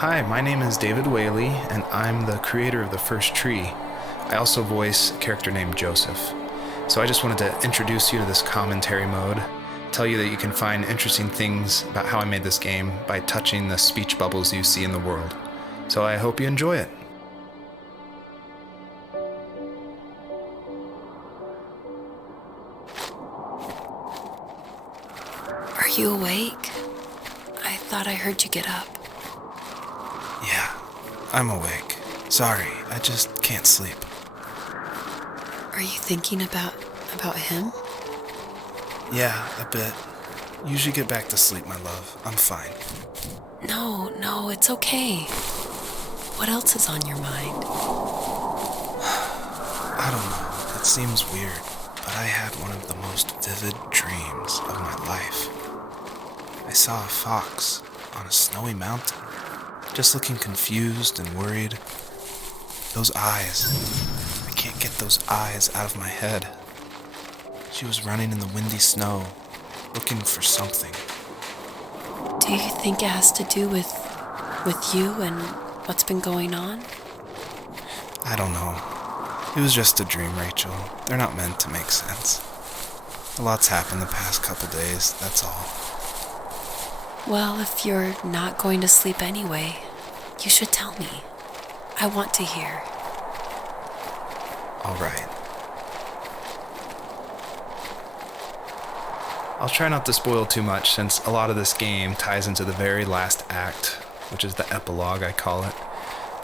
Hi, my name is David Whaley, and I'm the creator of The First Tree. I also voice a character named Joseph. So I just wanted to introduce you to this commentary mode, tell you that you can find interesting things about how I made this game by touching the speech bubbles you see in the world. So I hope you enjoy it. Are you awake? I thought I heard you get up. Yeah, I'm awake. Sorry, I just can't sleep. Are you thinking about him? Yeah, a bit. You should get back to sleep, my love. I'm fine. No, it's okay. What else is on your mind? I don't know. It seems weird, but I had one of the most vivid dreams of my life. I saw a fox on a snowy mountain, just looking confused and worried. Those eyes. I can't get those eyes out of my head. She was running in the windy snow, looking for something. Do you think it has to do with you and what's been going on? I don't know. It was just a dream, Rachel. They're not meant to make sense. A lot's happened the past couple days, that's all. Well, if you're not going to sleep anyway, you should tell me. I want to hear. All right. I'll try not to spoil too much since a lot of this game ties into the very last act, which is the epilogue, I call it.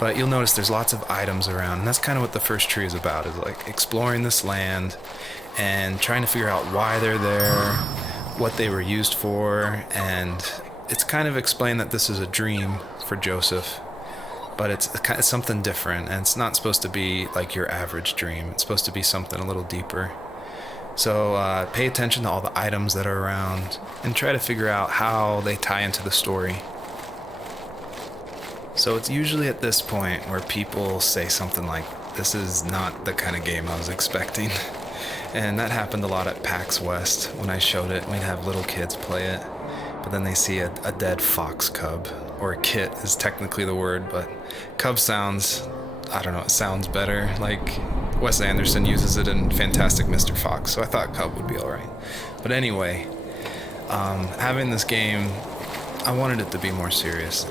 But you'll notice there's lots of items around, and that's kind of what the first tree is about, is like exploring this land and trying to figure out why they're there, what they were used for, and it's kind of explained that this is a dream for Joseph, but it's something different, and it's not supposed to be like your average dream. It's supposed to be something a little deeper. So pay attention to all the items that are around and try to figure out how they tie into the story. So it's usually at this point where people say something like, "This is not the kind of game I was expecting." And that happened a lot at PAX West. When I showed it, we'd have little kids play it, but then they see a dead fox cub, or a kit is technically the word, but cub sounds, I don't know, it sounds better. Like Wes Anderson uses it in Fantastic Mr. Fox, so I thought cub would be alright. But anyway, having this game, I wanted it to be more serious.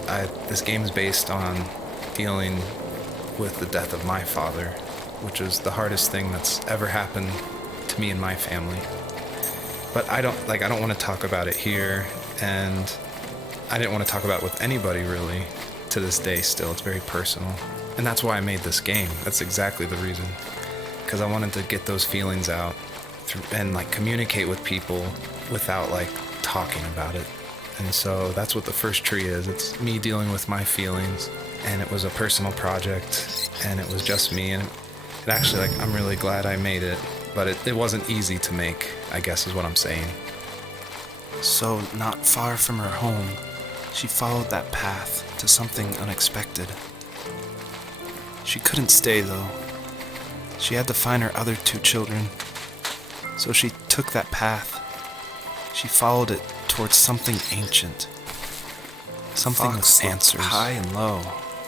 This game is based on dealing with the death of my father, which was the hardest thing that's ever happened to me and my family. But I don't want to talk about it here, and I didn't want to talk about it with anybody really to this day still. It's very personal. And that's why I made this game. That's exactly the reason. Because I wanted to get those feelings out and like communicate with people without like talking about it. And so that's what the first tree is. It's me dealing with my feelings, and it was a personal project, and it was just me, and it actually, like, I'm really glad I made it, but it wasn't easy to make, I guess is what I'm saying. So, not far from her home, she followed that path to something unexpected. She couldn't stay, though. She had to find her other 2 children. So she took that path. She followed it towards something ancient. Something with answers, high and low,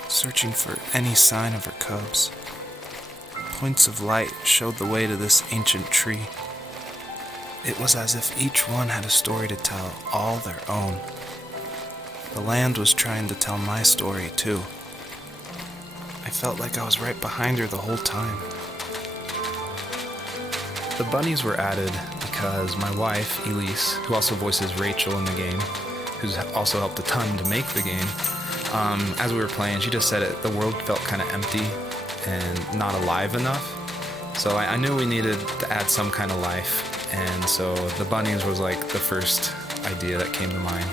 searching for any sign of her cubs. Points of light showed the way to this ancient tree. It was as if each one had a story to tell, all their own. The land was trying to tell my story, too. I felt like I was right behind her the whole time. The bunnies were added because my wife, Elise, who also voices Rachel in the game, who's also helped a ton to make the game, as we were playing, she just said the world felt kind of empty and not alive enough. So I knew we needed to add some kind of life, and so the bunnies was like the first idea that came to mind.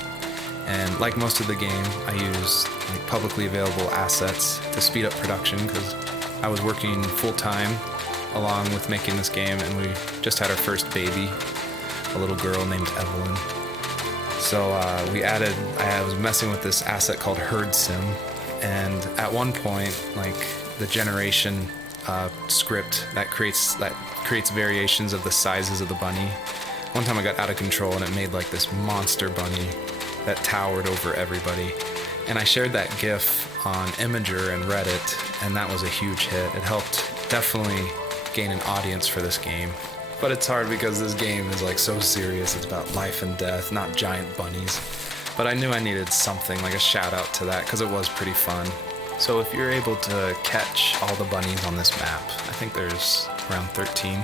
And like most of the game, I use like publicly available assets to speed up production because I was working full-time along with making this game, and we just had our first baby, a little girl named Evelyn. So I was messing with this asset called Herd Sim, and at one point, like the generation script that creates variations of the sizes of the bunny. One time I got out of control and it made like this monster bunny that towered over everybody. And I shared that GIF on Imager and Reddit, and that was a huge hit. It helped definitely gain an audience for this game. But it's hard because this game is like so serious. It's about life and death, not giant bunnies. But I knew I needed something, like a shout out to that, because it was pretty fun. So if you're able to catch all the bunnies on this map, I think there's around 13,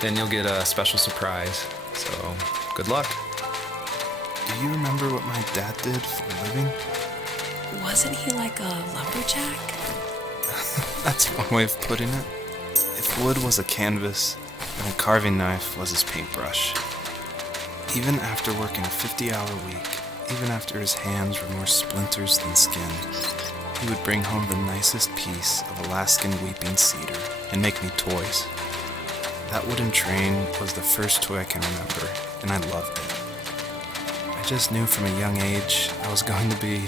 then you'll get a special surprise. So good luck. Do you remember what my dad did for a living? Wasn't he like a lumberjack? That's one way of putting it. If wood was a canvas, then a carving knife was his paintbrush. Even after working a 50-hour week, even after his hands were more splinters than skin, he would bring home the nicest piece of Alaskan weeping cedar and make me toys. That wooden train was the first toy I can remember, and I loved it. I just knew from a young age I was going to be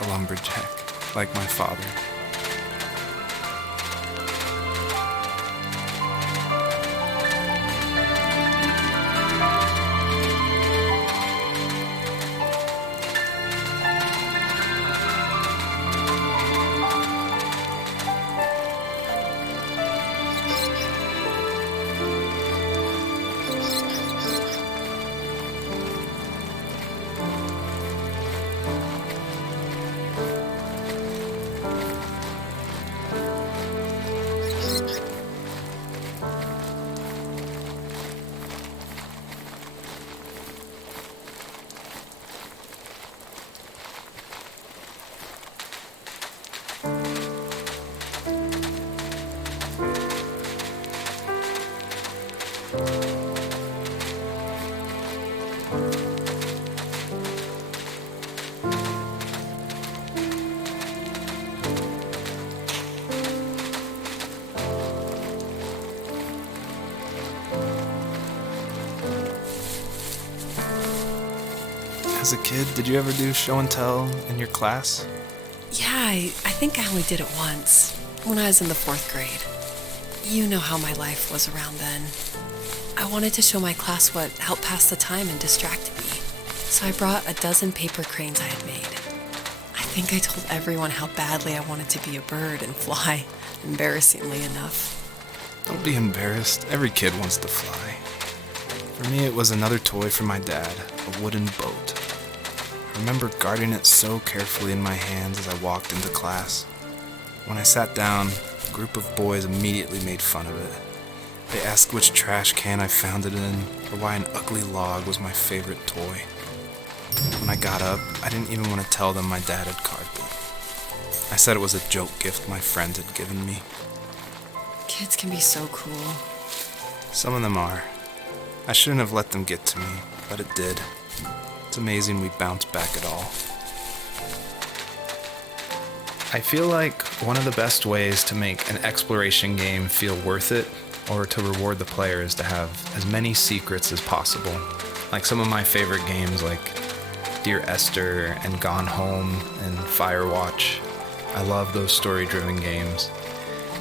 a lumberjack, like my father. As a kid, did you ever do show and tell in your class? Yeah, I think I only did it once, when I was in the 4th grade. You know how my life was around then. I wanted to show my class what helped pass the time and distracted me. So I brought a dozen paper cranes I had made. I think I told everyone how badly I wanted to be a bird and fly, embarrassingly enough. Don't be embarrassed. Every kid wants to fly. For me, it was another toy from my dad, a wooden boat. I remember guarding it so carefully in my hands as I walked into class. When I sat down, a group of boys immediately made fun of it. They asked which trash can I found it in, or why an ugly log was my favorite toy. When I got up, I didn't even want to tell them my dad had carved it. I said it was a joke gift my friend had given me. Kids can be so cruel. Some of them are. I shouldn't have let them get to me, but it did. It's amazing we bounced back at all. I feel like one of the best ways to make an exploration game feel worth it, or to reward the player, is to have as many secrets as possible. Like some of my favorite games like Dear Esther and Gone Home and Firewatch. I love those story-driven games.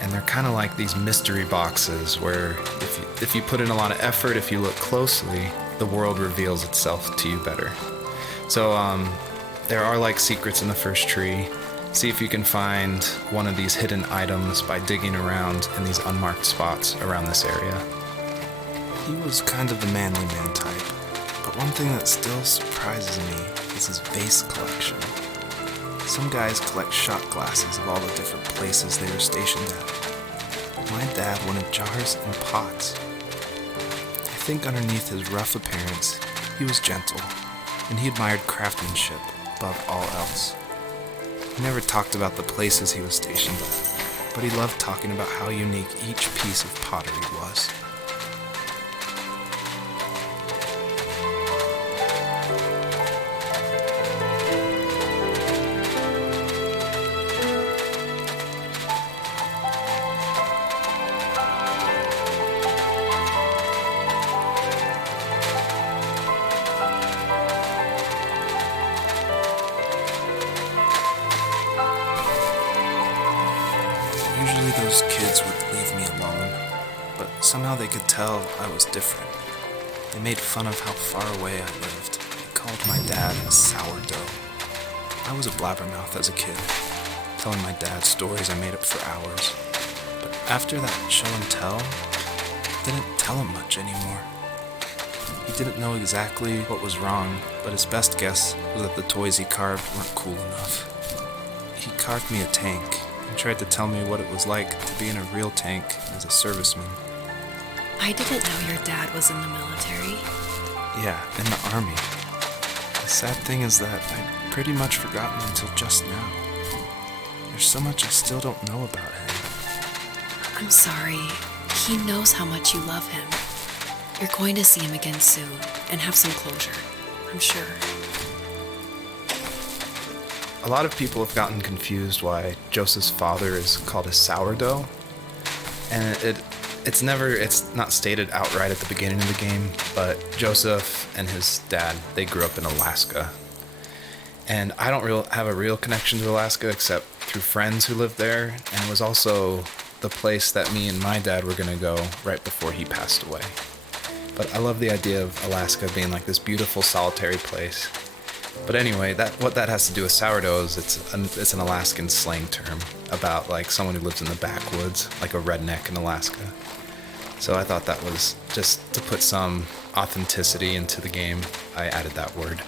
And they're kind of like these mystery boxes where if you put in a lot of effort, if you look closely, the world reveals itself to you better. So there are like secrets in the first tree. See if you can find one of these hidden items by digging around in these unmarked spots around this area. He was kind of the manly man type, but one thing that still surprises me is his vase collection. Some guys collect shot glasses of all the different places they were stationed at. My dad wanted jars and pots. I think underneath his rough appearance, he was gentle, and he admired craftsmanship above all else. He never talked about the places he was stationed at, but he loved talking about how unique each piece of pottery was. Usually those kids would leave me alone, but somehow they could tell I was different. They made fun of how far away I lived. They called my dad a sourdough. I was a blabbermouth as a kid, telling my dad stories I made up for hours. But after that show and tell, I didn't tell him much anymore. He didn't know exactly what was wrong, but his best guess was that the toys he carved weren't cool enough. He carved me a tank and tried to tell me what it was like to be in a real tank as a serviceman. I didn't know your dad was in the military. Yeah, in the army. The sad thing is that I'd pretty much forgotten until just now. There's so much I still don't know about him. I'm sorry. He knows how much you love him. You're going to see him again soon and have some closure, I'm sure. A lot of people have gotten confused why Joseph's father is called a sourdough. And it's not stated outright at the beginning of the game, but Joseph and his dad, they grew up in Alaska. And I don't have a real connection to Alaska except through friends who lived there, and it was also the place that me and my dad were going to go right before he passed away. But I love the idea of Alaska being like this beautiful solitary place. But anyway, what that has to do with sourdough is it's an Alaskan slang term about like someone who lives in the backwoods, like a redneck in Alaska. So I thought that was just to put some authenticity into the game, I added that word.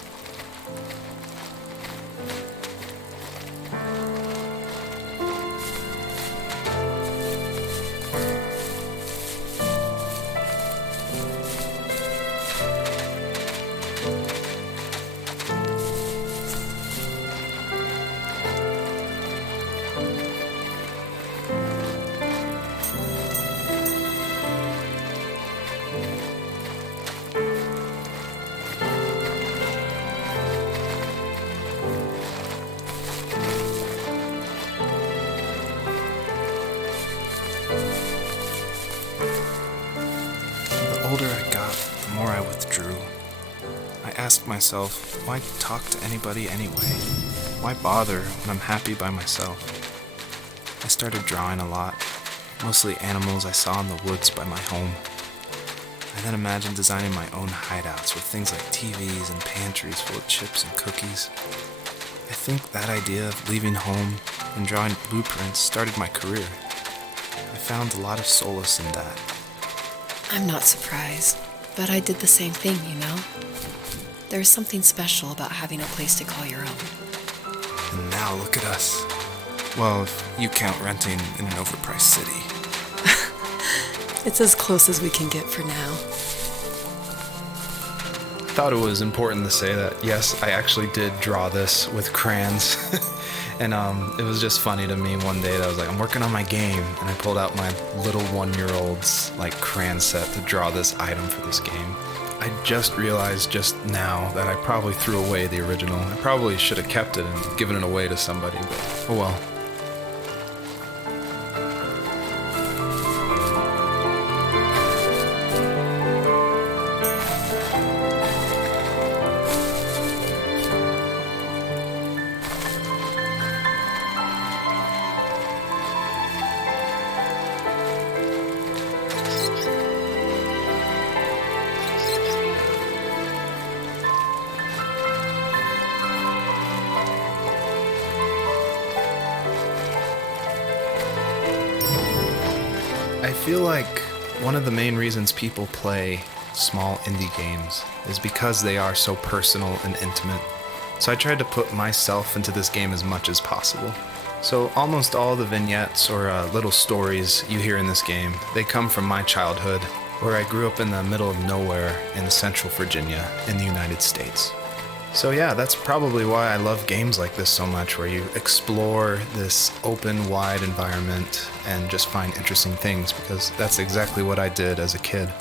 The older I got, the more I withdrew. I asked myself, why talk to anybody anyway? Why bother when I'm happy by myself? I started drawing a lot, mostly animals I saw in the woods by my home. I then imagined designing my own hideouts with things like TVs and pantries full of chips and cookies. I think that idea of leaving home and drawing blueprints started my career. I found a lot of solace in that. I'm not surprised, but I did the same thing, you know? There's something special about having a place to call your own. And now look at us. Well, if you count renting in an overpriced city. It's as close as we can get for now. I thought it was important to say that, yes, I actually did draw this with crayons. And it was just funny to me one day that I was like, I'm working on my game, and I pulled out my little 1-year-old's like crayon set to draw this item for this game. I just realized just now that I probably threw away the original. I probably should have kept it and given it away to somebody, but oh well. I feel like one of the main reasons people play small indie games is because they are so personal and intimate. So I tried to put myself into this game as much as possible. So almost all the vignettes or little stories you hear in this game, they come from my childhood, where I grew up in the middle of nowhere in Central Virginia in the United States. So yeah, that's probably why I love games like this so much, where you explore this open, wide environment and just find interesting things, because that's exactly what I did as a kid.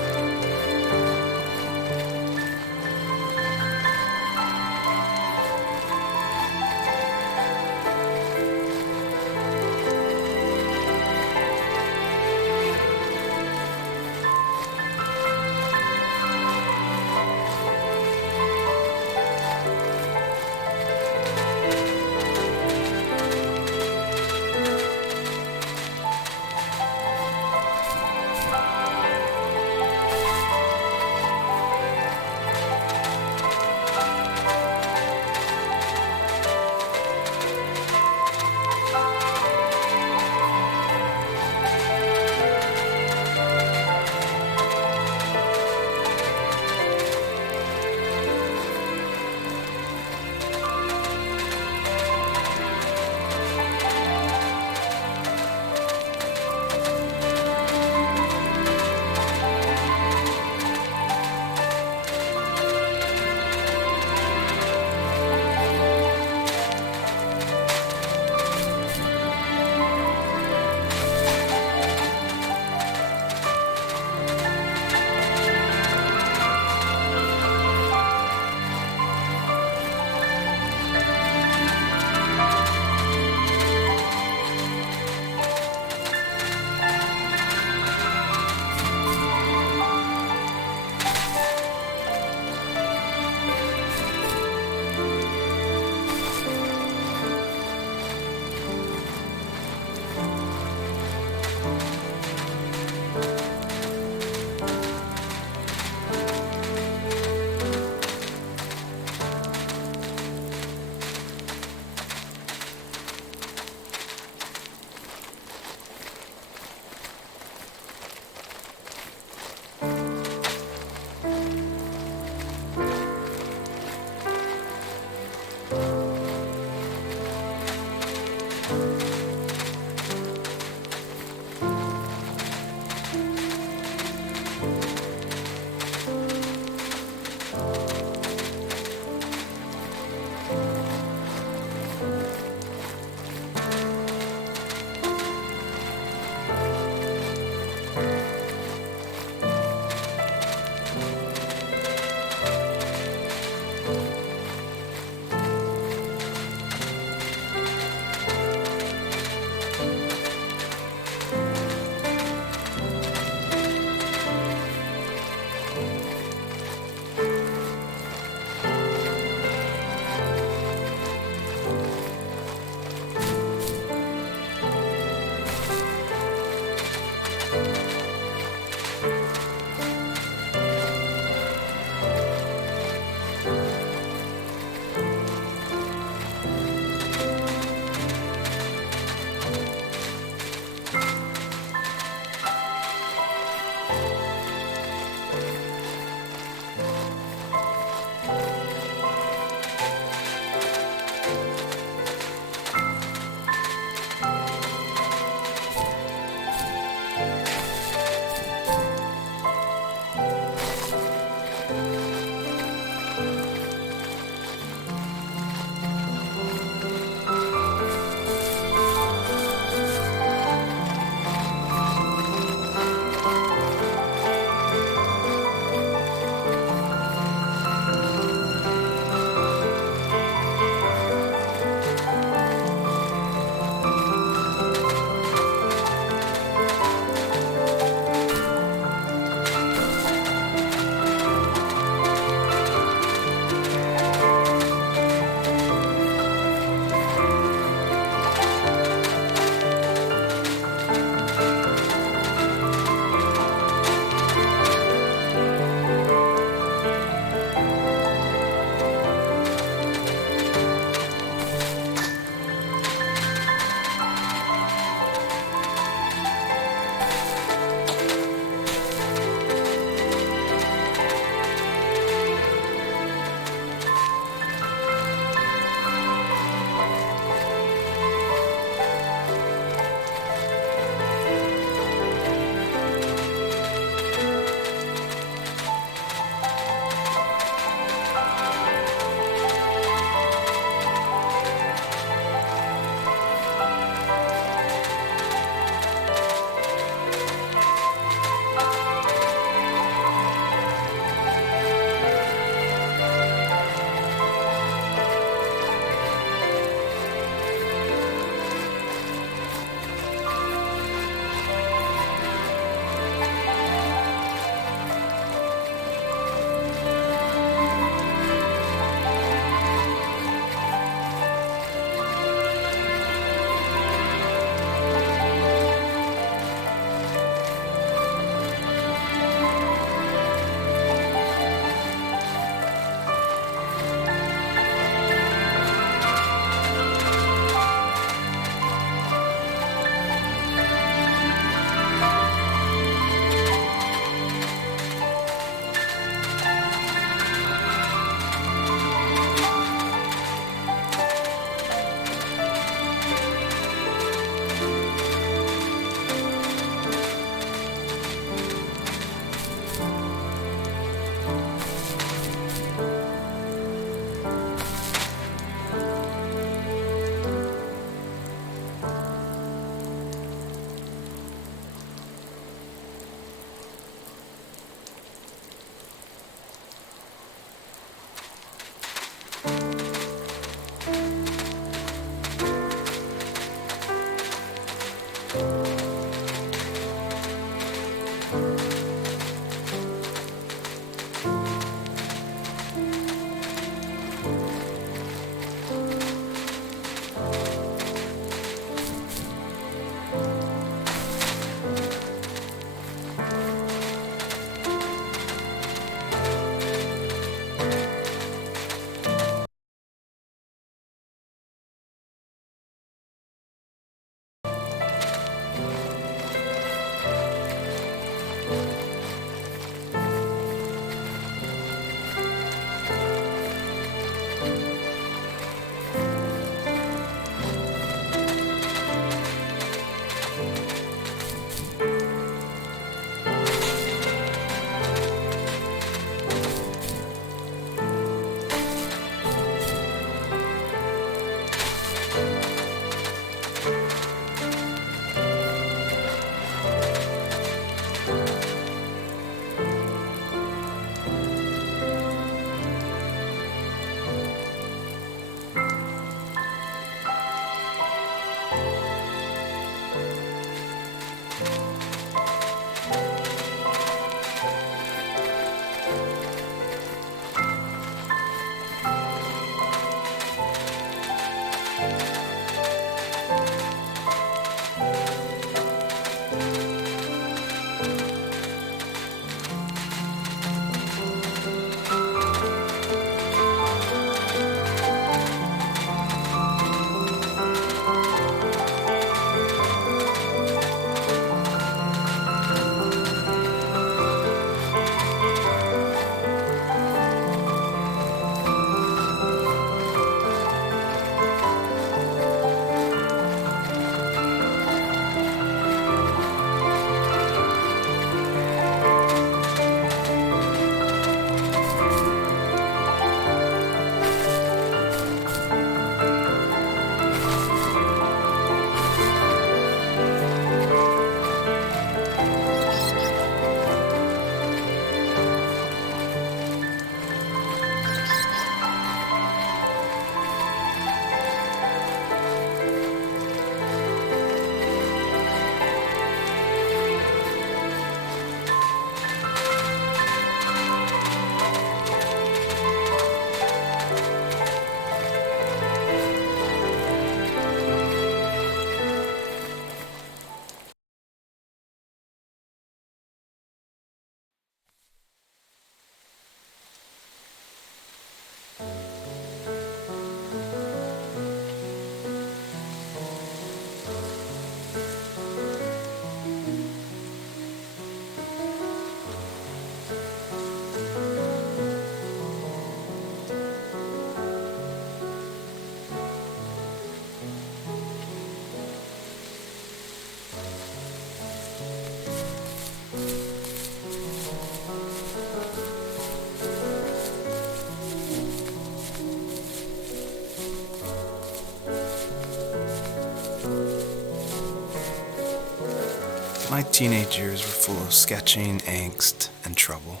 My teenage years were full of sketching, angst, and trouble.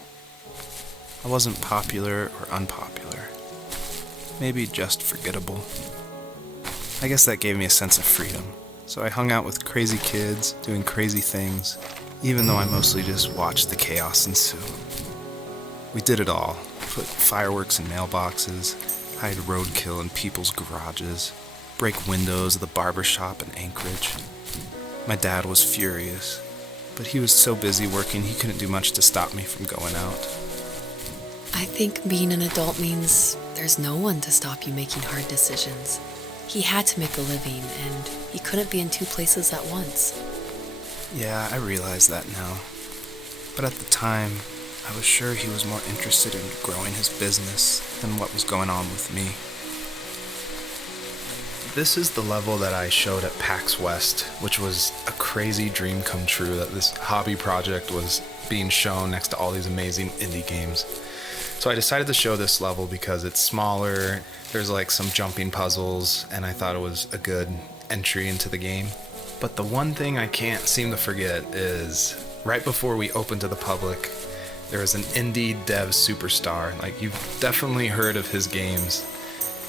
I wasn't popular or unpopular. Maybe just forgettable. I guess that gave me a sense of freedom. So I hung out with crazy kids, doing crazy things, even though I mostly just watched the chaos ensue. We did it all. Put fireworks in mailboxes, hide roadkill in people's garages, break windows of the barber shop in Anchorage. My dad was furious, but he was so busy working he couldn't do much to stop me from going out. I think being an adult means there's no one to stop you making hard decisions. He had to make a living, and he couldn't be in two places at once. Yeah, I realize that now. But at the time, I was sure he was more interested in growing his business than what was going on with me. This is the level that I showed at PAX West, which was a crazy dream come true that this hobby project was being shown next to all these amazing indie games. So I decided to show this level because it's smaller, there's like some jumping puzzles, and I thought it was a good entry into the game. But the one thing I can't seem to forget is right before we opened to the public, there was an indie dev superstar. Like, you've definitely heard of his games.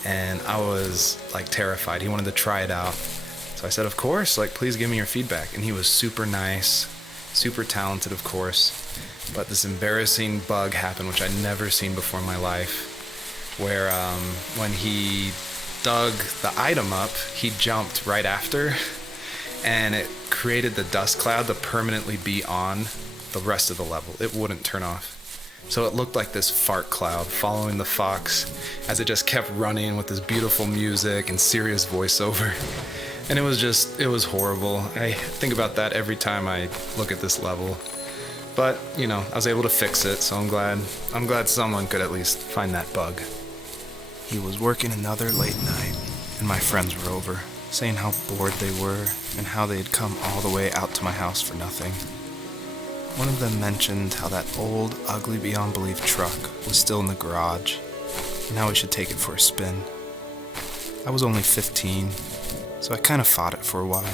And I was like terrified. He wanted to try it out. So I said, of course, like, please give me your feedback. And he was super nice, super talented, of course. But this embarrassing bug happened, which I'd never seen before in my life, where when he dug the item up, he jumped right after, and it created the dust cloud to permanently be on the rest of the level. It wouldn't turn off. So it looked like this fart cloud following the fox as it just kept running with this beautiful music and serious voiceover. And it was horrible. I think about that every time I look at this level. But, you know, I was able to fix it, so I'm glad someone could at least find that bug. He was working another late night, and my friends were over, saying how bored they were and how they had come all the way out to my house for nothing. One of them mentioned how that old, ugly beyond belief truck was still in the garage, and how we should take it for a spin. I was only 15, so I kind of fought it for a while.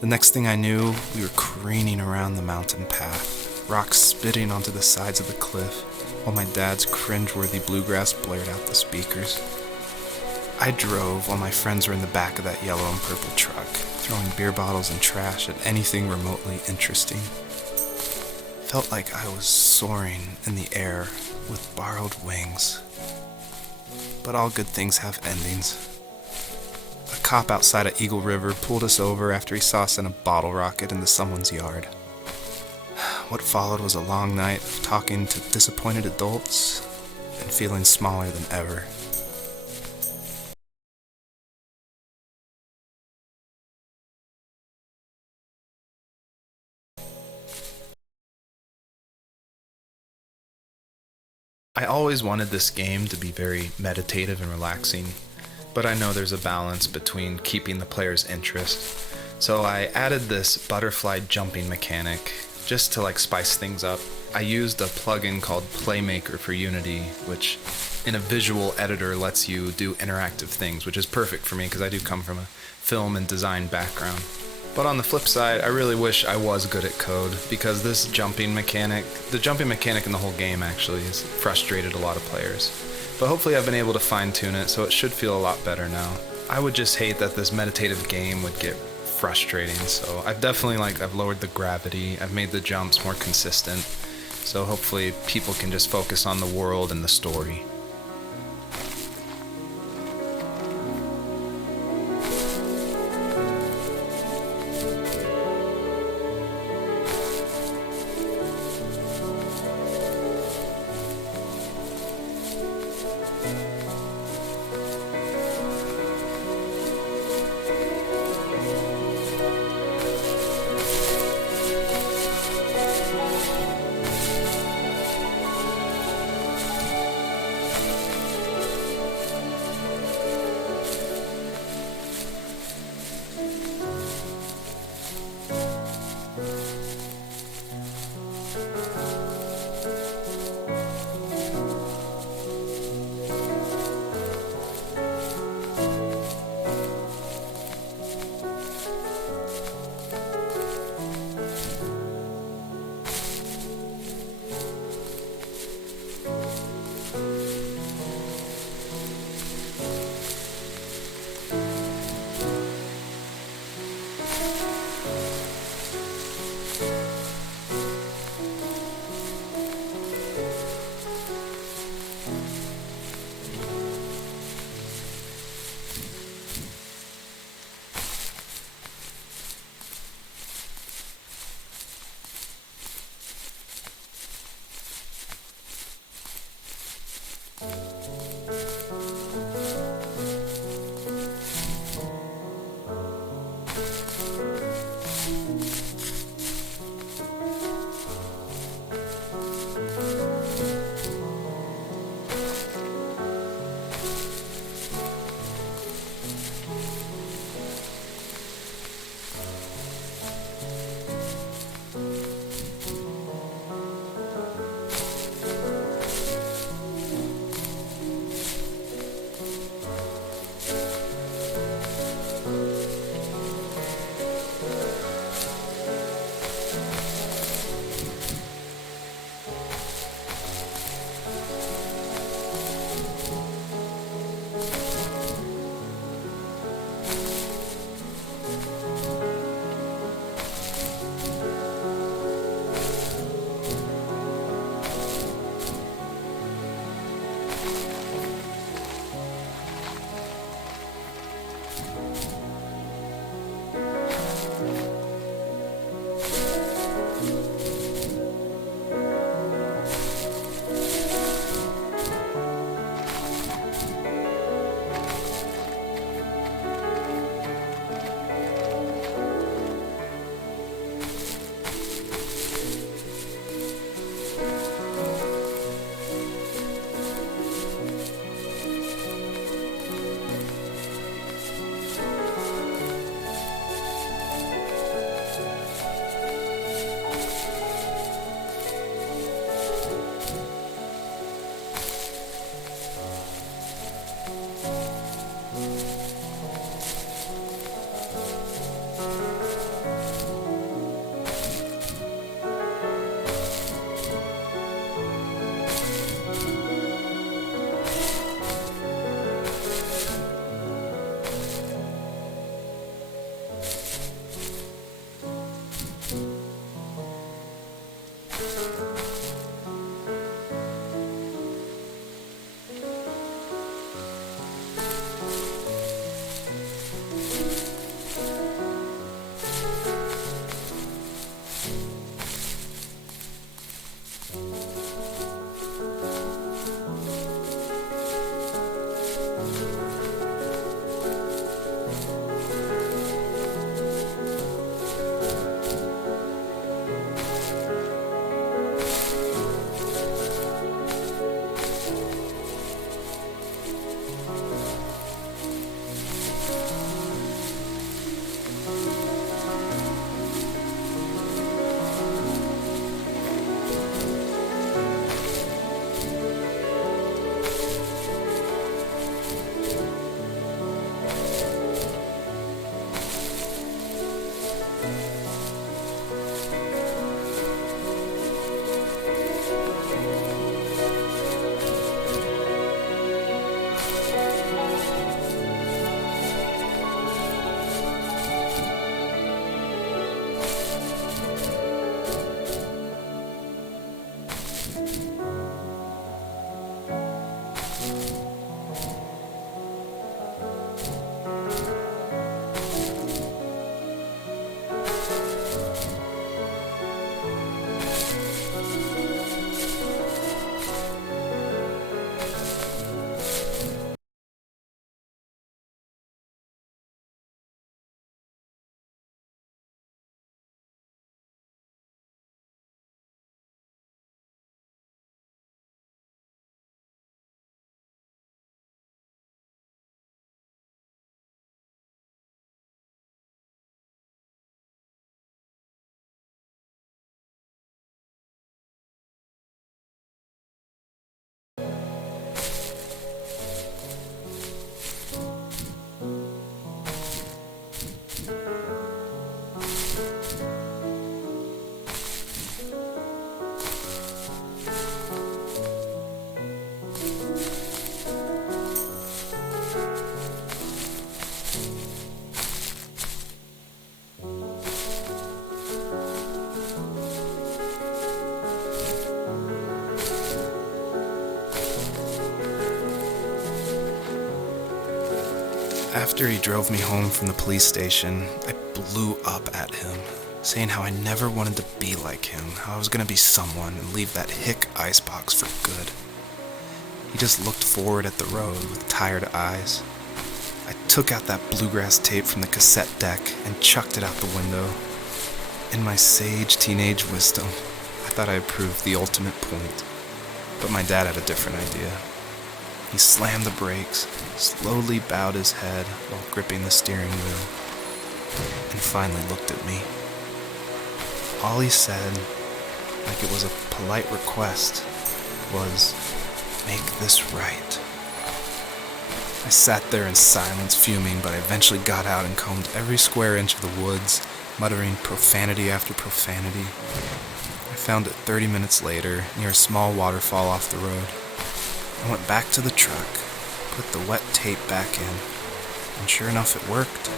The next thing I knew, we were careening around the mountain path, rocks spitting onto the sides of the cliff, while my dad's cringeworthy bluegrass blared out the speakers. I drove while my friends were in the back of that yellow and purple truck, throwing beer bottles and trash at anything remotely interesting. Felt like I was soaring in the air with borrowed wings. But all good things have endings. A cop outside of Eagle River pulled us over after he saw us in a bottle rocket into someone's yard. What followed was a long night of talking to disappointed adults and feeling smaller than ever. I always wanted this game to be very meditative and relaxing, but I know there's a balance between keeping the player's interest. So I added this butterfly jumping mechanic just to like spice things up. I used a plugin called Playmaker for Unity, which in a visual editor lets you do interactive things, which is perfect for me because I do come from a film and design background. But on the flip side, I really wish I was good at code, because this jumping mechanic, the jumping mechanic in the whole game actually has frustrated a lot of players. But hopefully I've been able to fine tune it, so it should feel a lot better now. I would just hate that this meditative game would get frustrating, so I've lowered the gravity, I've made the jumps more consistent, so hopefully people can just focus on the world and the story. After he drove me home from the police station, I blew up at him, saying how I never wanted to be like him, how I was going to be someone and leave that hick icebox for good. He just looked forward at the road with tired eyes. I took out that bluegrass tape from the cassette deck and chucked it out the window. In my sage teenage wisdom, I thought I had proved the ultimate point, but my dad had a different idea. He slammed the brakes, slowly bowed his head while gripping the steering wheel, and finally looked at me. All he said, like it was a polite request, was, "Make this right." I sat there in silence, fuming, but I eventually got out and combed every square inch of the woods, muttering profanity after profanity. I found it 30 minutes later, near a small waterfall off the road. I went back to the truck, put the wet tape back in, and sure enough it worked.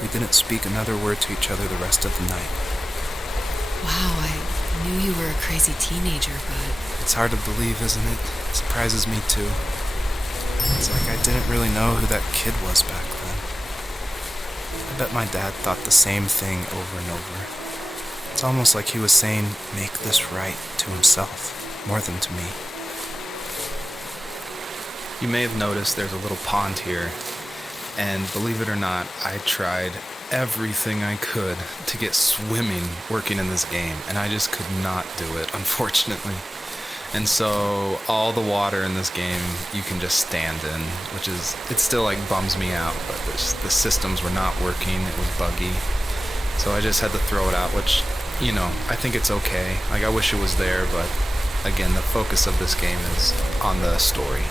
We didn't speak another word to each other the rest of the night. Wow, I knew you were a crazy teenager, but... It's hard to believe, isn't it? It surprises me too. It's like I didn't really know who that kid was back then. I bet my dad thought the same thing over and over. It's almost like he was saying, make this right to himself, more than to me. You may have noticed there's a little pond here, and believe it or not, I tried everything I could to get swimming working in this game, and I just could not do it, unfortunately. And so all the water in this game you can just stand in, which is, it still like bums me out, but the systems were not working, it was buggy. So I just had to throw it out, which, you know, I think it's okay. Like, I wish it was there, but again, the focus of this game is on the story.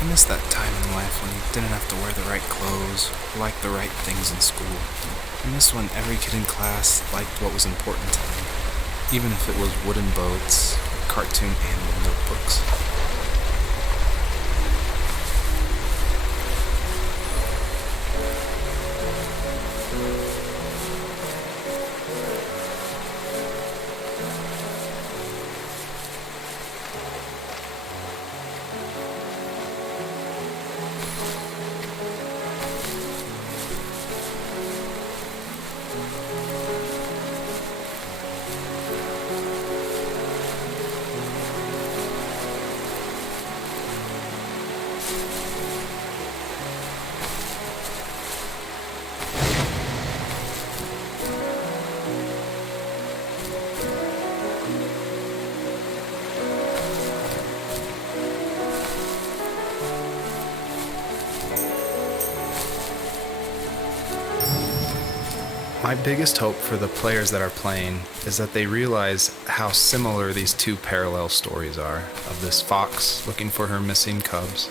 I miss that time in life when you didn't have to wear the right clothes or like the right things in school. I miss when every kid in class liked what was important to them, even if it was wooden boats or cartoon animal notebooks. My biggest hope for the players that are playing is that they realize how similar these two parallel stories are, of this fox looking for her missing cubs,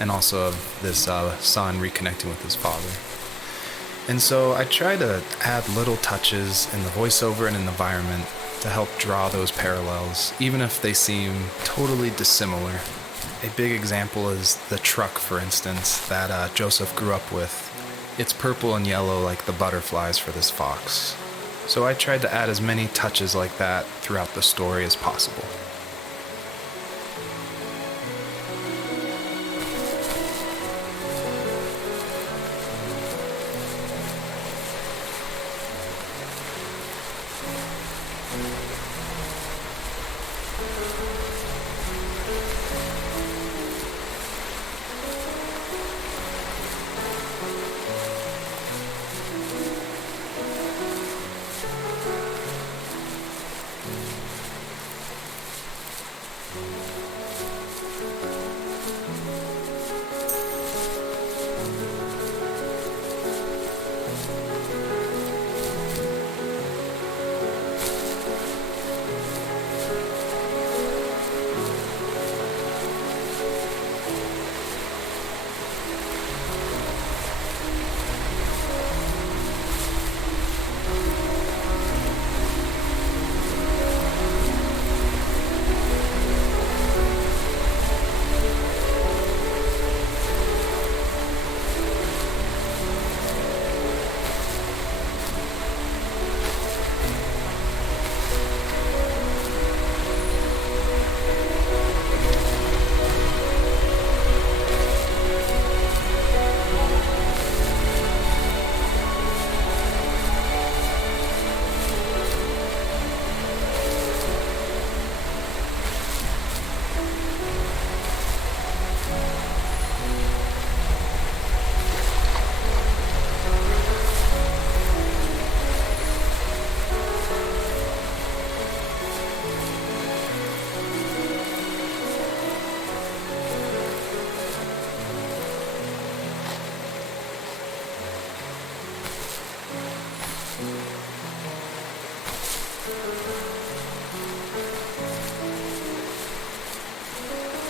and also of this son reconnecting with his father. And so I try to add little touches in the voiceover and in the environment to help draw those parallels, even if they seem totally dissimilar. A big example is the truck, for instance, that Joseph grew up with. It's purple and yellow like the butterflies for this fox. So I tried to add as many touches like that throughout the story as possible.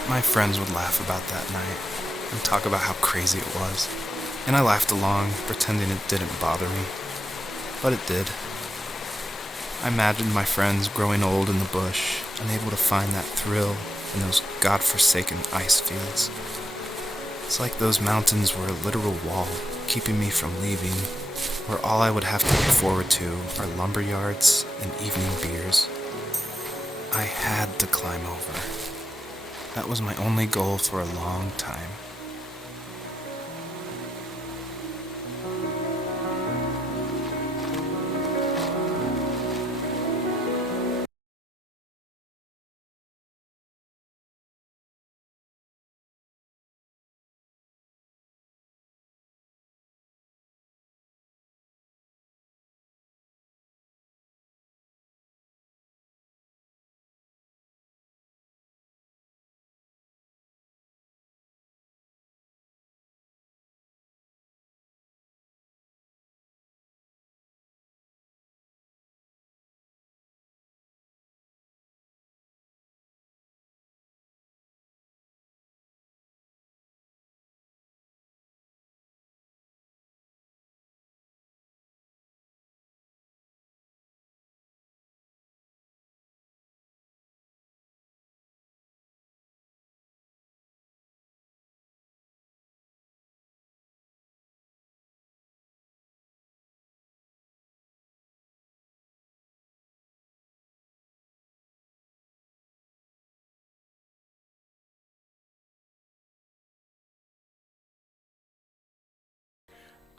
My friends would laugh about that night and talk about how crazy it was, and I laughed along, pretending it didn't bother me. But it did. I imagined my friends growing old in the bush, unable to find that thrill in those godforsaken ice fields. It's like those mountains were a literal wall, keeping me from leaving, where all I would have to look forward to are lumber yards and evening beers. I had to climb over. That was my only goal for a long time.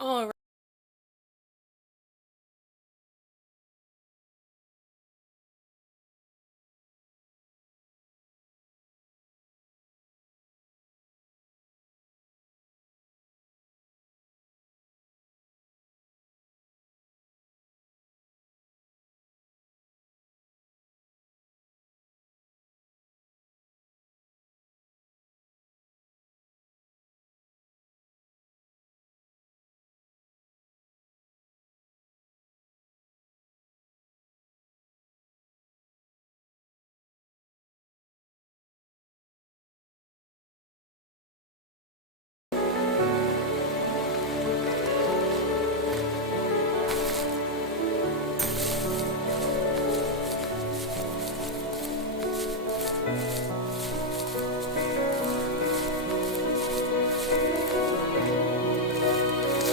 All right.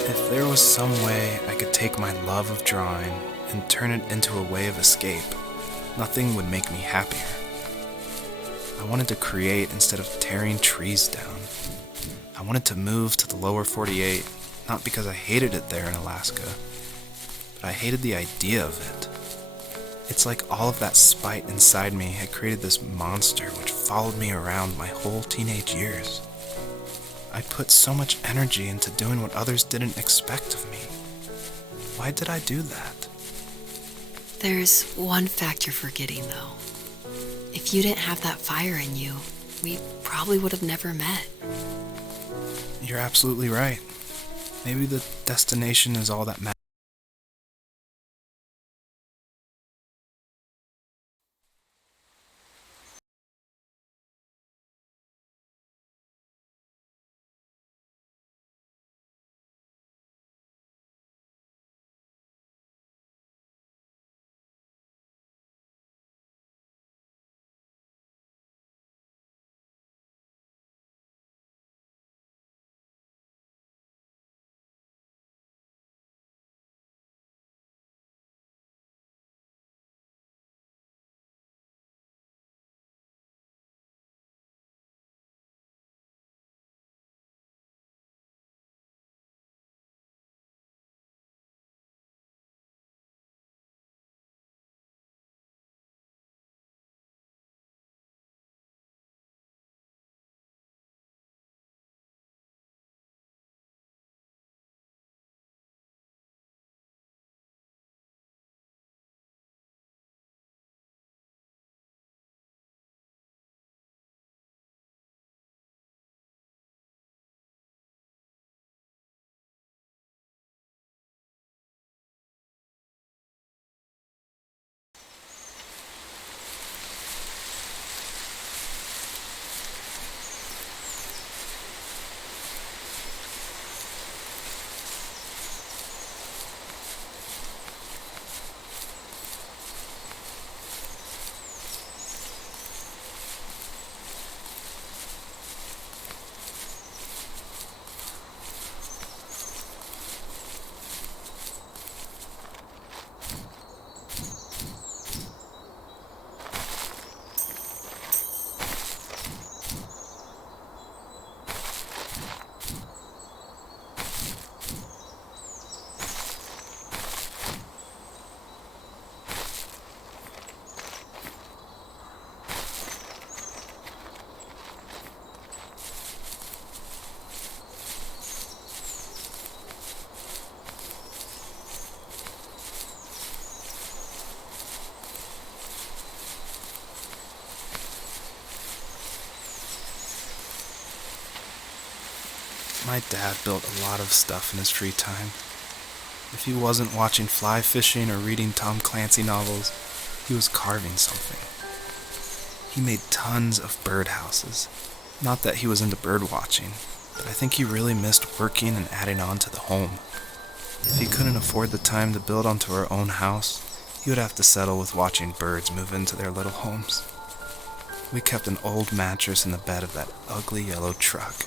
If there was some way I could take my love of drawing and turn it into a way of escape, nothing would make me happier. I wanted to create instead of tearing trees down. I wanted to move to the lower 48, not because I hated it there in Alaska, but I hated the idea of it. It's like all of that spite inside me had created this monster which followed me around my whole teenage years. I put so much energy into doing what others didn't expect of me. Why did I do that? There's one fact you're forgetting, though. If you didn't have that fire in you, we probably would have never met. You're absolutely right. Maybe the destination is all that matters. My dad built a lot of stuff in his free time. If he wasn't watching fly fishing or reading Tom Clancy novels, he was carving something. He made tons of birdhouses. Not that he was into bird watching, but I think he really missed working and adding on to the home. If he couldn't afford the time to build onto our own house, he would have to settle with watching birds move into their little homes. We kept an old mattress in the bed of that ugly yellow truck,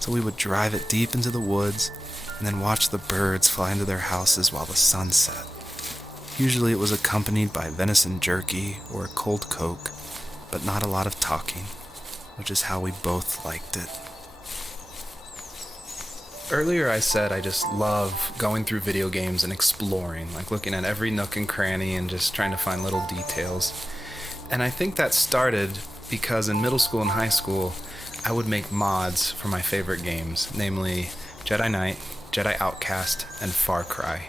so we would drive it deep into the woods and then watch the birds fly into their houses while the sun set. Usually it was accompanied by venison jerky or a cold Coke, but not a lot of talking, which is how we both liked it. Earlier I said I just love going through video games and exploring, like looking at every nook and cranny and just trying to find little details. And I think that started because in middle school and high school, I would make mods for my favorite games, namely Jedi Knight, Jedi Outcast, and Far Cry.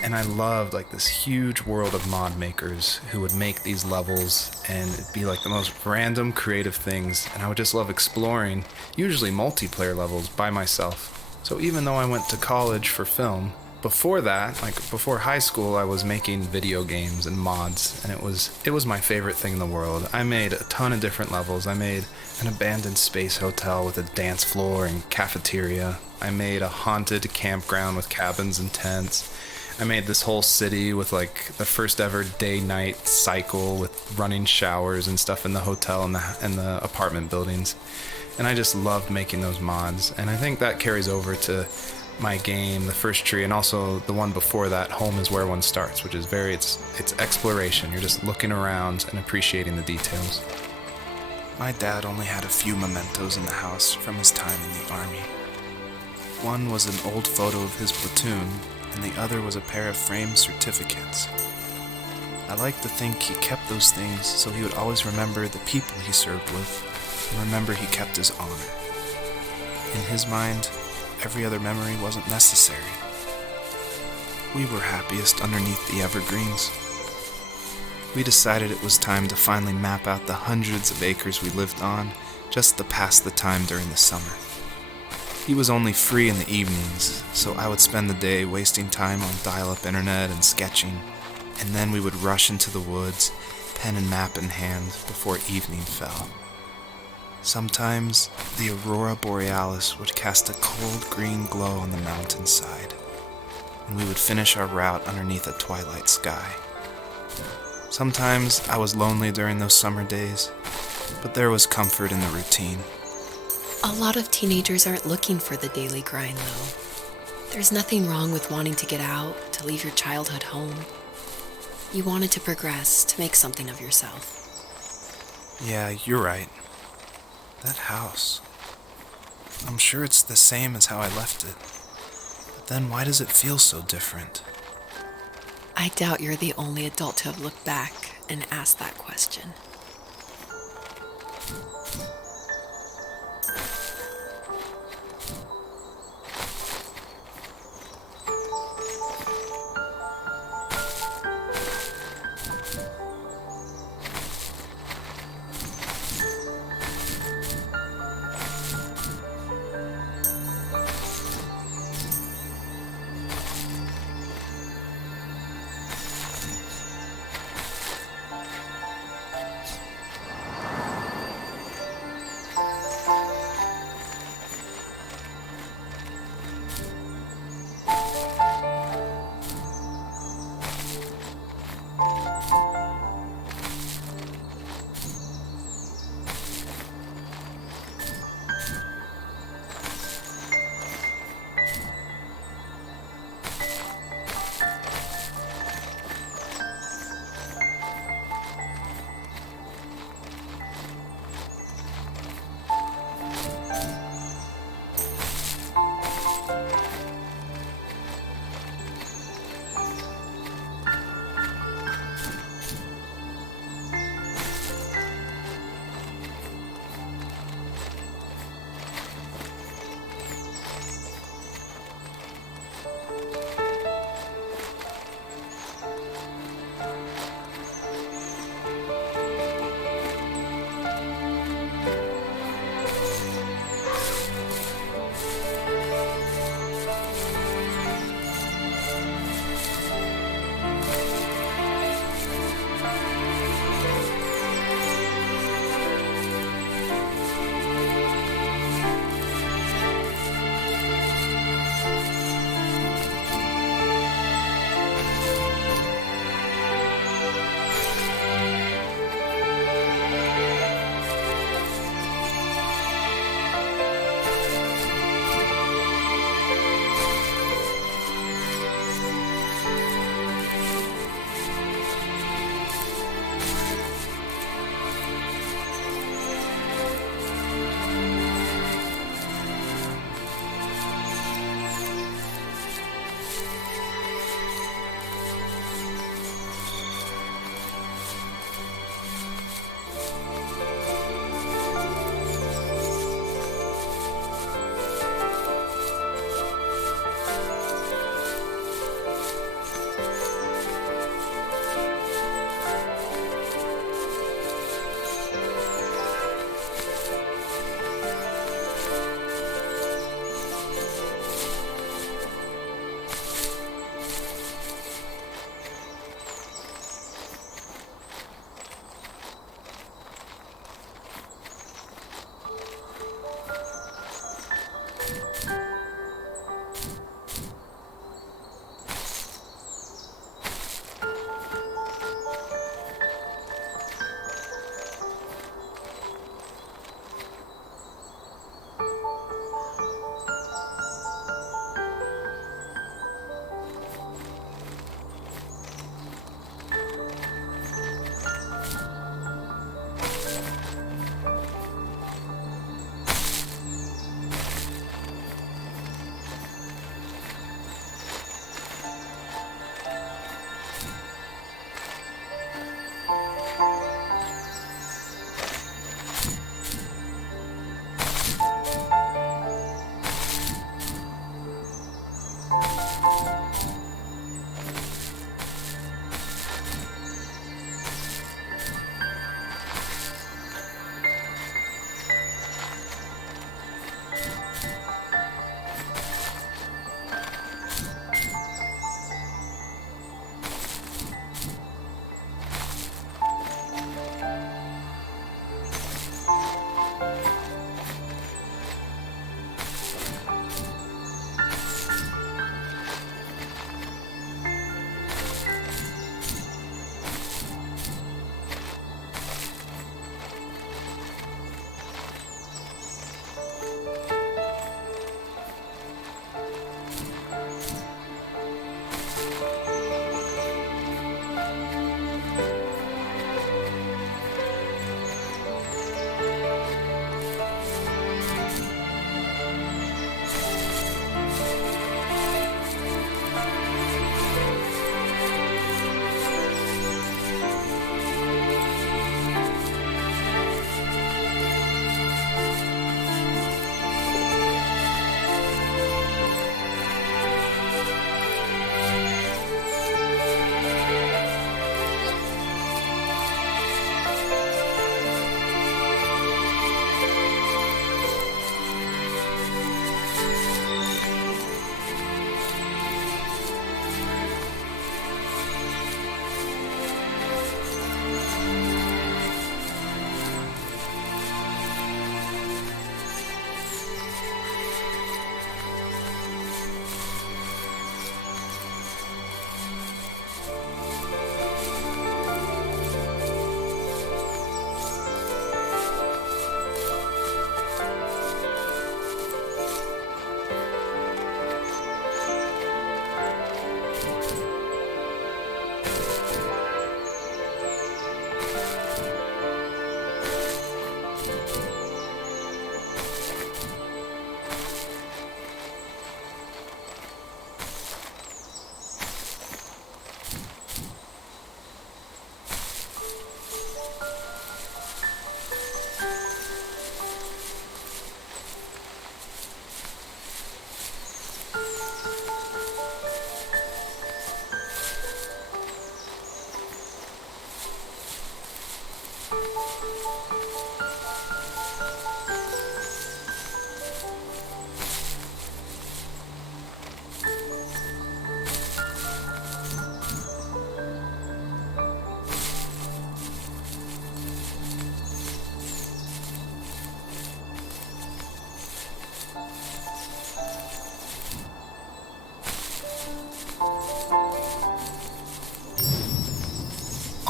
And I loved like this huge world of mod makers who would make these levels, and it'd be like the most random creative things, and I would just love exploring, usually multiplayer levels by myself. So even though I went to college for film, before that, like before high school, I was making video games and mods, and it was my favorite thing in the world. I made a ton of different levels. I made an abandoned space hotel with a dance floor and cafeteria. I made a haunted campground with cabins and tents. I made this whole city with like the first ever day-night cycle with running showers and stuff in the hotel and the apartment buildings. And I just loved making those mods. And I think that carries over to my game, The First Tree, and also the one before that, Home is Where One Starts, which is it's exploration. You're just looking around and appreciating the details. My dad only had a few mementos in the house from his time in the army. One was an old photo of his platoon, and the other was a pair of framed certificates. I like to think he kept those things so he would always remember the people he served with, and remember he kept his honor. In his mind, every other memory wasn't necessary. We were happiest underneath the evergreens. We decided it was time to finally map out the hundreds of acres we lived on just to pass the time during the summer. He was only free in the evenings, so I would spend the day wasting time on dial-up internet and sketching, and then we would rush into the woods, pen and map in hand, before evening fell. Sometimes, the aurora borealis would cast a cold green glow on the mountainside, and we would finish our route underneath a twilight sky. Sometimes I was lonely during those summer days, but there was comfort in the routine. A lot of teenagers aren't looking for the daily grind, though. There's nothing wrong with wanting to get out, to leave your childhood home. You wanted to progress, to make something of yourself. Yeah, you're right. That house. I'm sure it's the same as how I left it. But then why does it feel so different? I doubt you're the only adult to have looked back and asked that question.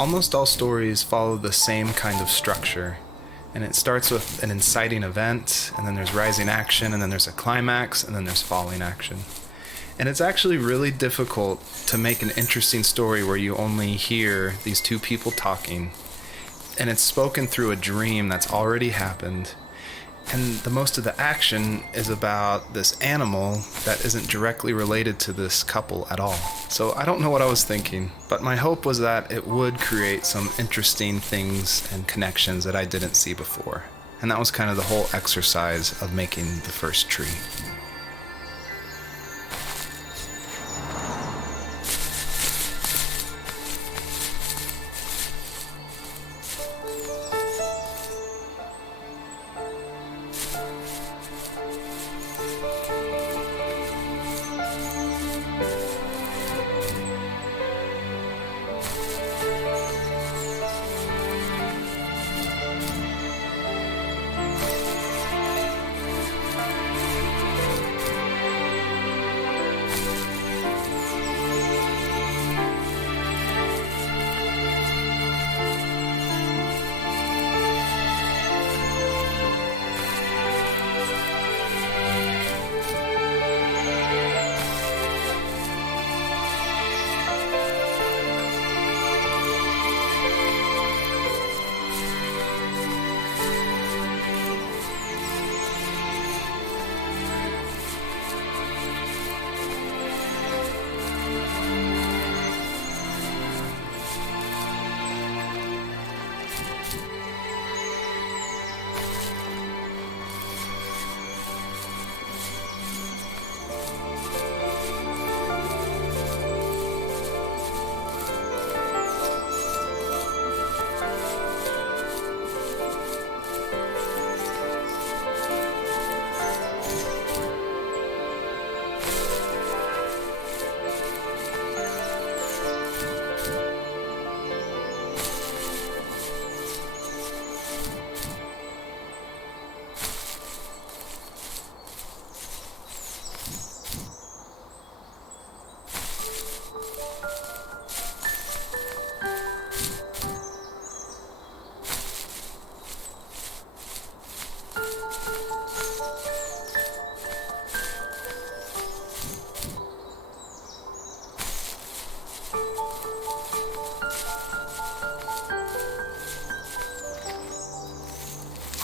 Almost all stories follow the same kind of structure, and it starts with an inciting event, and then there's rising action, and then there's a climax, and then there's falling action. And it's actually really difficult to make an interesting story where you only hear these two people talking, and it's spoken through a dream that's already happened. And the most of the action is about this animal that isn't directly related to this couple at all. So I don't know what I was thinking, but my hope was that it would create some interesting things and connections that I didn't see before. And that was kind of the whole exercise of making the first tree.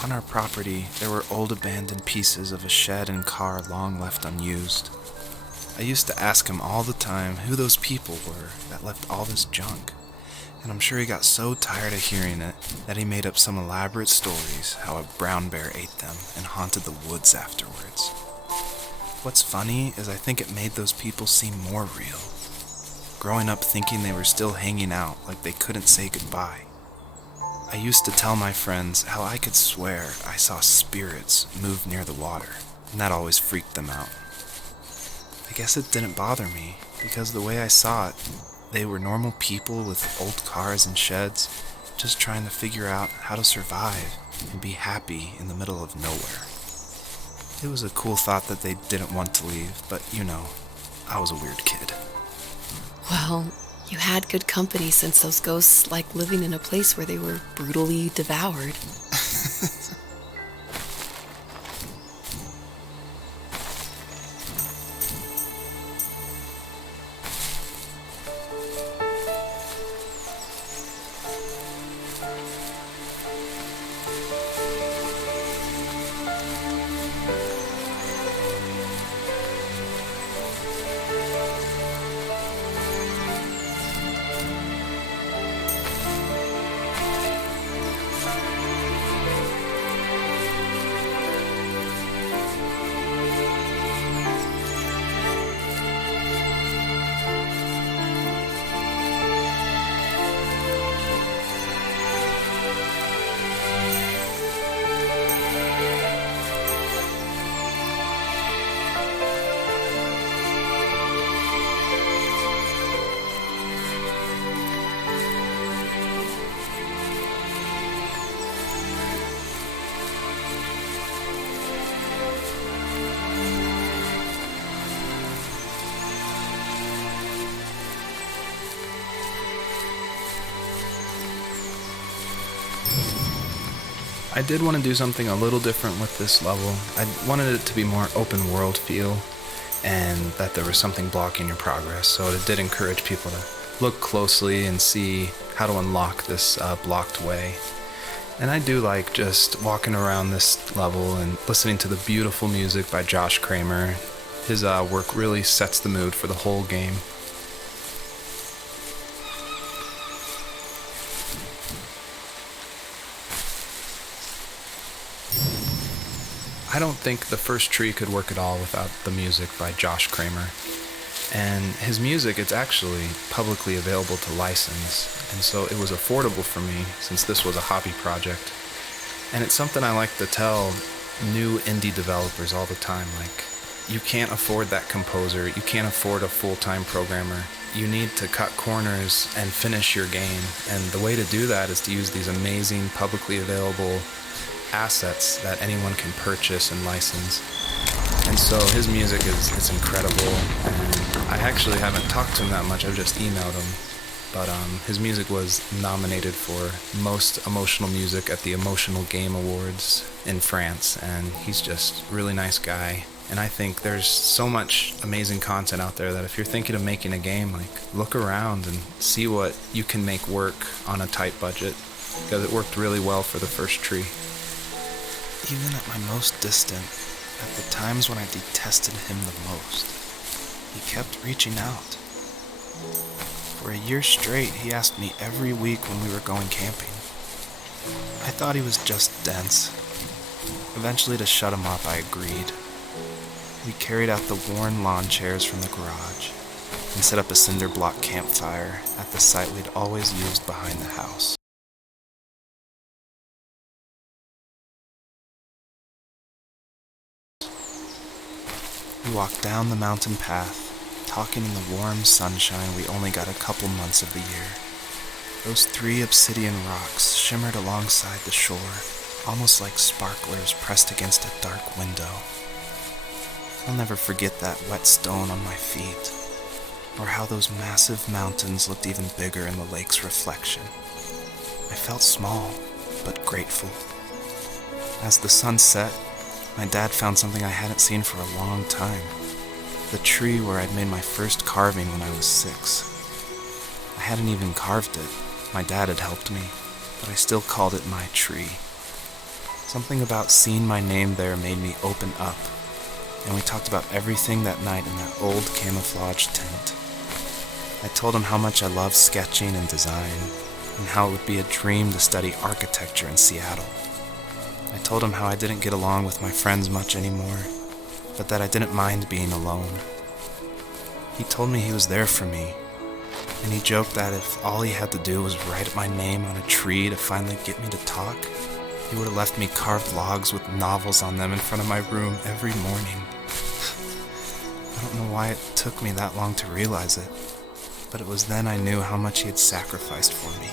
On our property, there were old abandoned pieces of a shed and car long left unused. I used to ask him all the time who those people were that left all this junk, and I'm sure he got so tired of hearing it that he made up some elaborate stories how a brown bear ate them and haunted the woods afterwards. What's funny is I think it made those people seem more real, growing up thinking they were still hanging out like they couldn't say goodbye. I used to tell my friends how I could swear I saw spirits move near the water, and that always freaked them out. I guess it didn't bother me, because the way I saw it, they were normal people with old cars and sheds, just trying to figure out how to survive and be happy in the middle of nowhere. It was a cool thought that they didn't want to leave, but I was a weird kid. Well, you had good company since those ghosts like living in a place where they were brutally devoured. I did want to do something a little different with this level. I wanted it to be more open world feel, and that there was something blocking your progress, so it did encourage people to look closely and see how to unlock this blocked way. And I do like just walking around this level and listening to the beautiful music by Josh Kramer. His work really sets the mood for the whole game. I don't think the first tree could work at all without the music by Josh Kramer. And his music, it's actually publicly available to license, and so it was affordable for me since this was a hobby project. And it's something I like to tell new indie developers all the time, like, you can't afford that composer, you can't afford a full-time programmer. You need to cut corners and finish your game, and the way to do that is to use these amazing publicly available assets that anyone can purchase and license. And so his music is incredible, and I actually haven't talked to him that much, I've just emailed him. But his music was nominated for Most Emotional Music at the Emotional Game Awards in France, and he's just a really nice guy. And I think there's so much amazing content out there that if you're thinking of making a game, like, look around and see what you can make work on a tight budget, because it worked really well for the first tree. Even at my most distant, at the times when I detested him the most, he kept reaching out. For a year straight, he asked me every week when we were going camping. I thought he was just dense. Eventually, to shut him up, I agreed. We carried out the worn lawn chairs from the garage and set up a cinder block campfire at the site we'd always used behind the house. We walked down the mountain path, talking in the warm sunshine we only got a couple months of the year. Those 3 obsidian rocks shimmered alongside the shore, almost like sparklers pressed against a dark window. I'll never forget that wet stone on my feet, or how those massive mountains looked even bigger in the lake's reflection. I felt small, but grateful. As the sun set, my dad found something I hadn't seen for a long time. The tree where I'd made my first carving when I was 6. I hadn't even carved it. My dad had helped me, but I still called it my tree. Something about seeing my name there made me open up, and we talked about everything that night in that old camouflage tent. I told him how much I loved sketching and design, and how it would be a dream to study architecture in Seattle. I told him how I didn't get along with my friends much anymore, but that I didn't mind being alone. He told me he was there for me, and he joked that if all he had to do was write my name on a tree to finally get me to talk, he would have left me carved logs with novels on them in front of my room every morning. I don't know why it took me that long to realize it, but it was then I knew how much he had sacrificed for me.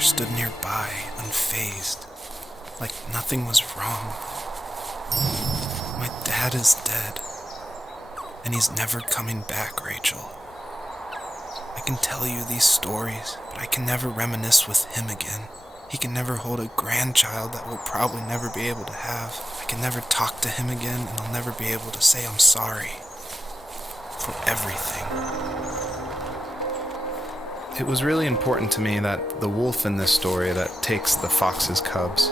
Stood nearby, unfazed, like nothing was wrong. My dad is dead, and he's never coming back, Rachel. I can tell you these stories, but I can never reminisce with him again. He can never hold a grandchild that we'll probably never be able to have. I can never talk to him again, and I'll never be able to say I'm sorry for everything. It was really important to me that the wolf in this story that takes the fox's cubs,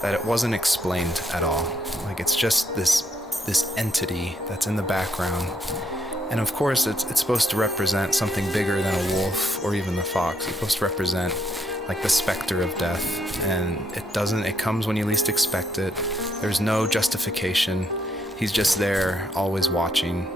that it wasn't explained at all. Like, it's just this entity that's in the background. And of course, it's supposed to represent something bigger than a wolf or even the fox. It's supposed to represent like the specter of death. And it comes when you least expect it. There's no justification. He's just there, always watching.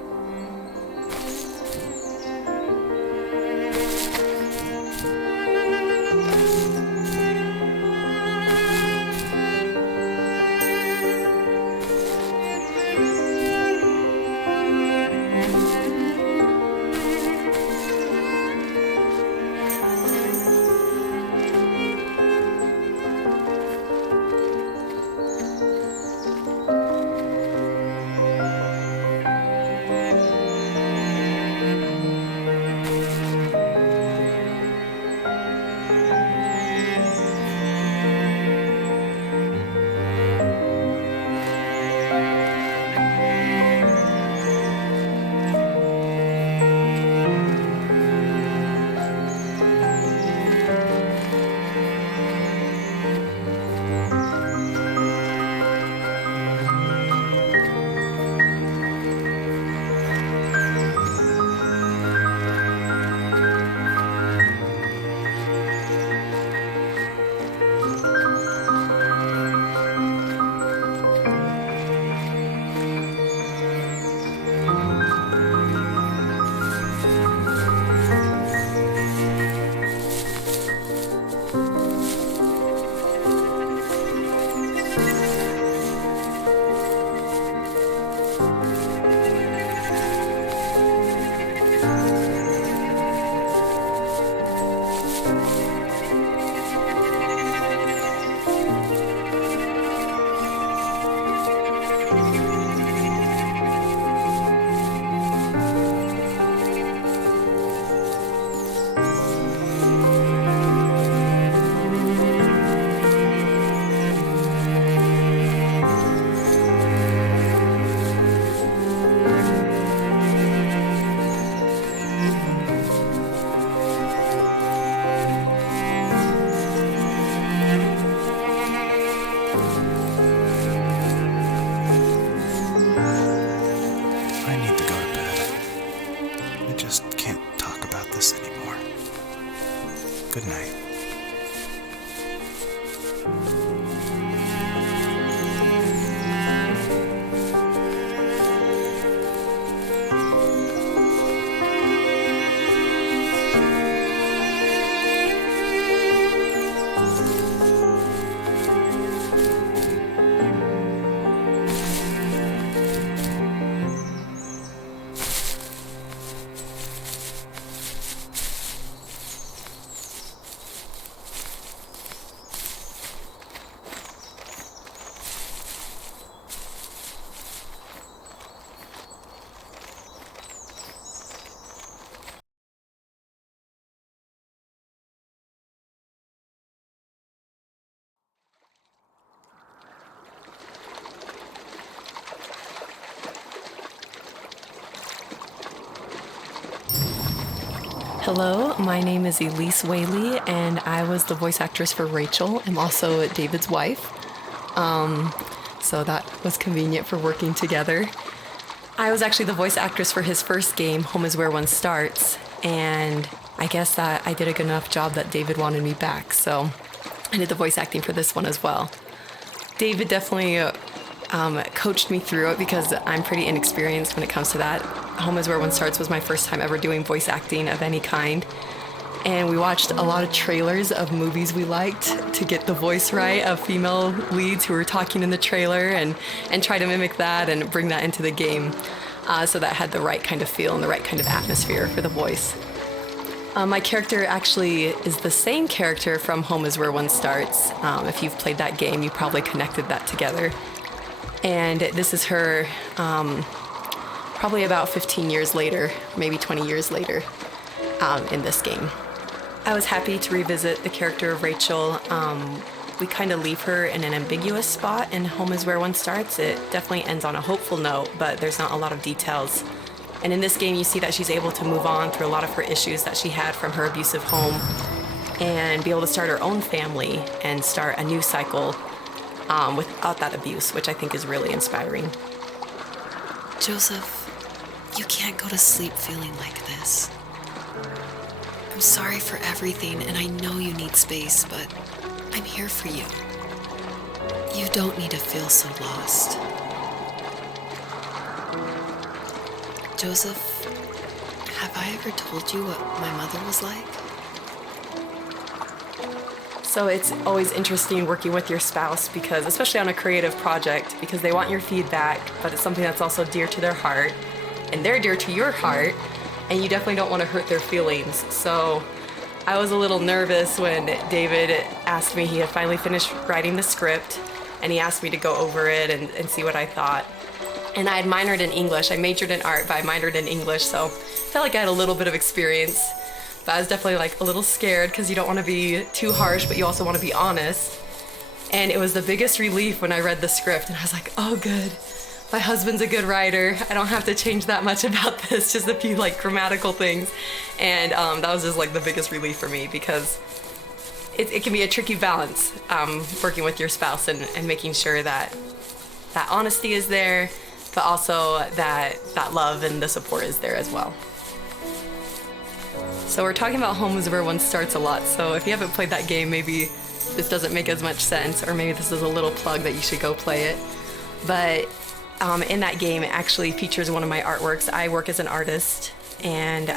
Hello, my name is Elise Whaley, and I was the voice actress for Rachel. I'm also David's wife, so that was convenient for working together. I was actually the voice actress for his first game, Home is Where One Starts, and I guess that I did a good enough job that David wanted me back, so I did the voice acting for this one as well. David definitely coached me through it because I'm pretty inexperienced when it comes to that. Home is Where One Starts was my first time ever doing voice acting of any kind. And we watched a lot of trailers of movies we liked to get the voice right of female leads who were talking in the trailer and try to mimic that and bring that into the game. So that had the right kind of feel and the right kind of atmosphere for the voice. My character actually is the same character from Home is Where One Starts. If you've played that game, you probably connected that together. And this is her probably about 15 years later, maybe 20 years later in this game. I was happy to revisit the character of Rachel. We kind of leave her in an ambiguous spot in Home is Where One Starts. It definitely ends on a hopeful note, but there's not a lot of details. And in this game, you see that she's able to move on through a lot of her issues that she had from her abusive home and be able to start her own family and start a new cycle without that abuse, which I think is really inspiring. Joseph, you can't go to sleep feeling like this. I'm sorry for everything, and I know you need space, but I'm here for you. You don't need to feel so lost. Joseph, have I ever told you what my mother was like? So it's always interesting working with your spouse because, especially on a creative project, because they want your feedback, but it's something that's also dear to their heart, and they're dear to your heart, and you definitely don't want to hurt their feelings. So I was a little nervous when David asked me, he had finally finished writing the script, and he asked me to go over it and see what I thought. And I had minored in English. I majored in art, but I minored in English, so I felt like I had a little bit of experience. But I was definitely like a little scared because you don't want to be too harsh, but you also want to be honest. And it was the biggest relief when I read the script, and I was like, oh, good. My husband's a good writer. I don't have to change that much about this, just a few like grammatical things. And that was just like the biggest relief for me because it can be a tricky balance working with your spouse and making sure that that honesty is there, but also that love and the support is there as well. So we're talking about Home is Where One Starts a lot, so if you haven't played that game, maybe this doesn't make as much sense, or maybe this is a little plug that you should go play it. But in that game, it actually features one of my artworks. I work as an artist and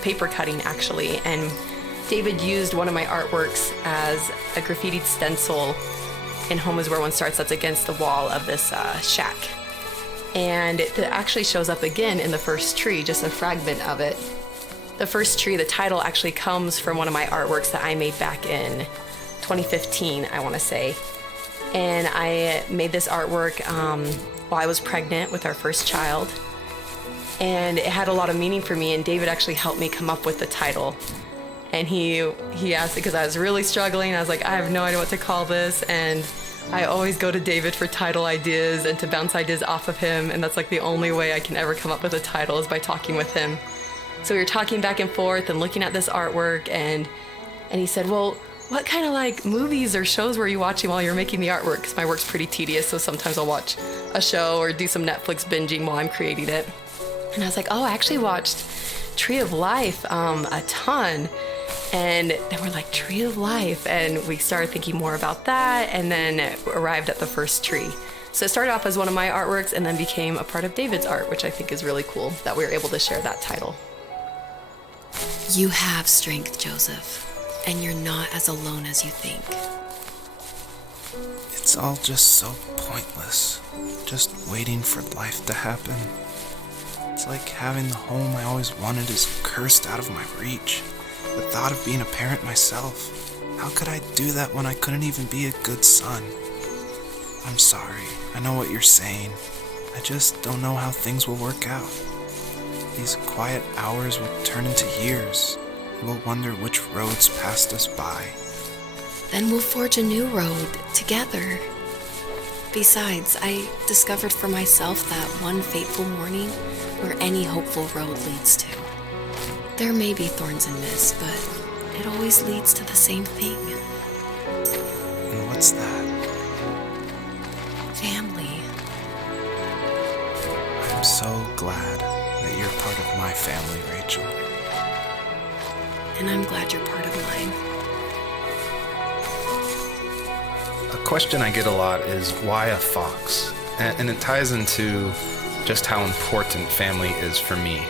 paper cutting, actually, and David used one of my artworks as a graffitied stencil in Home is Where One Starts that's against the wall of this shack. And it actually shows up again in the first tree, just a fragment of it. The first tree, the title actually comes from one of my artworks that I made back in 2015, I want to say. And I made this artwork while I was pregnant with our first child. And it had a lot of meaning for me, and David actually helped me come up with the title. And he asked it because I was really struggling. I was like, I have no idea what to call this. And I always go to David for title ideas and to bounce ideas off of him. And that's like the only way I can ever come up with a title is by talking with him. So we were talking back and forth and looking at this artwork, and he said, well, what kind of like movies or shows were you watching while you were making the artwork? Because my work's pretty tedious, so sometimes I'll watch a show or do some Netflix binging while I'm creating it. And I was like, oh, I actually watched Tree of Life a ton. And then we're like, Tree of Life. And we started thinking more about that and then arrived at the first tree. So it started off as one of my artworks and then became a part of David's art, which I think is really cool that we were able to share that title. You have strength, Joseph, and you're not as alone as you think. It's all just so pointless. Just waiting for life to happen. It's like having the home I always wanted is cursed out of my reach. The thought of being a parent myself. How could I do that when I couldn't even be a good son? I'm sorry. I know what you're saying. I just don't know how things will work out. These quiet hours will turn into years. We'll wonder which roads passed us by. Then we'll forge a new road together. Besides, I discovered for myself that one fateful morning where any hopeful road leads to. There may be thorns in this, but it always leads to the same thing. And what's that? Family. I'm so glad that you're part of my family, Rachel. And I'm glad you're part of mine. A question I get a lot is why a fox? And it ties into just how important family is for me.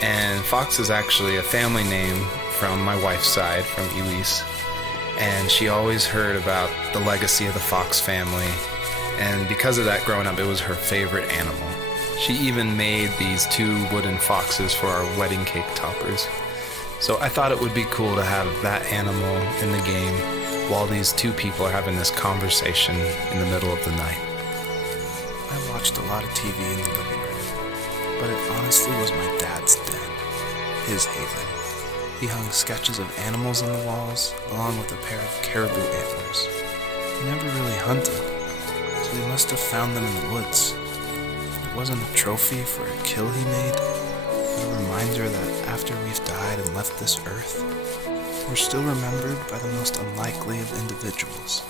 And Fox is actually a family name from my wife's side, from Elise. And she always heard about the legacy of the Fox family. And because of that, growing up, it was her favorite animal. She even made these 2 wooden foxes for our wedding cake toppers. So I thought it would be cool to have that animal in the game while these 2 people are having this conversation in the middle of the night. I watched a lot of TV in the living room, but it honestly was my dad's den, his haven. He hung sketches of animals on the walls, along with a pair of caribou antlers. He never really hunted, so he must have found them in the woods. It wasn't a trophy for a kill he made, but a reminder that after we've died and left this earth, we're still remembered by the most unlikely of individuals.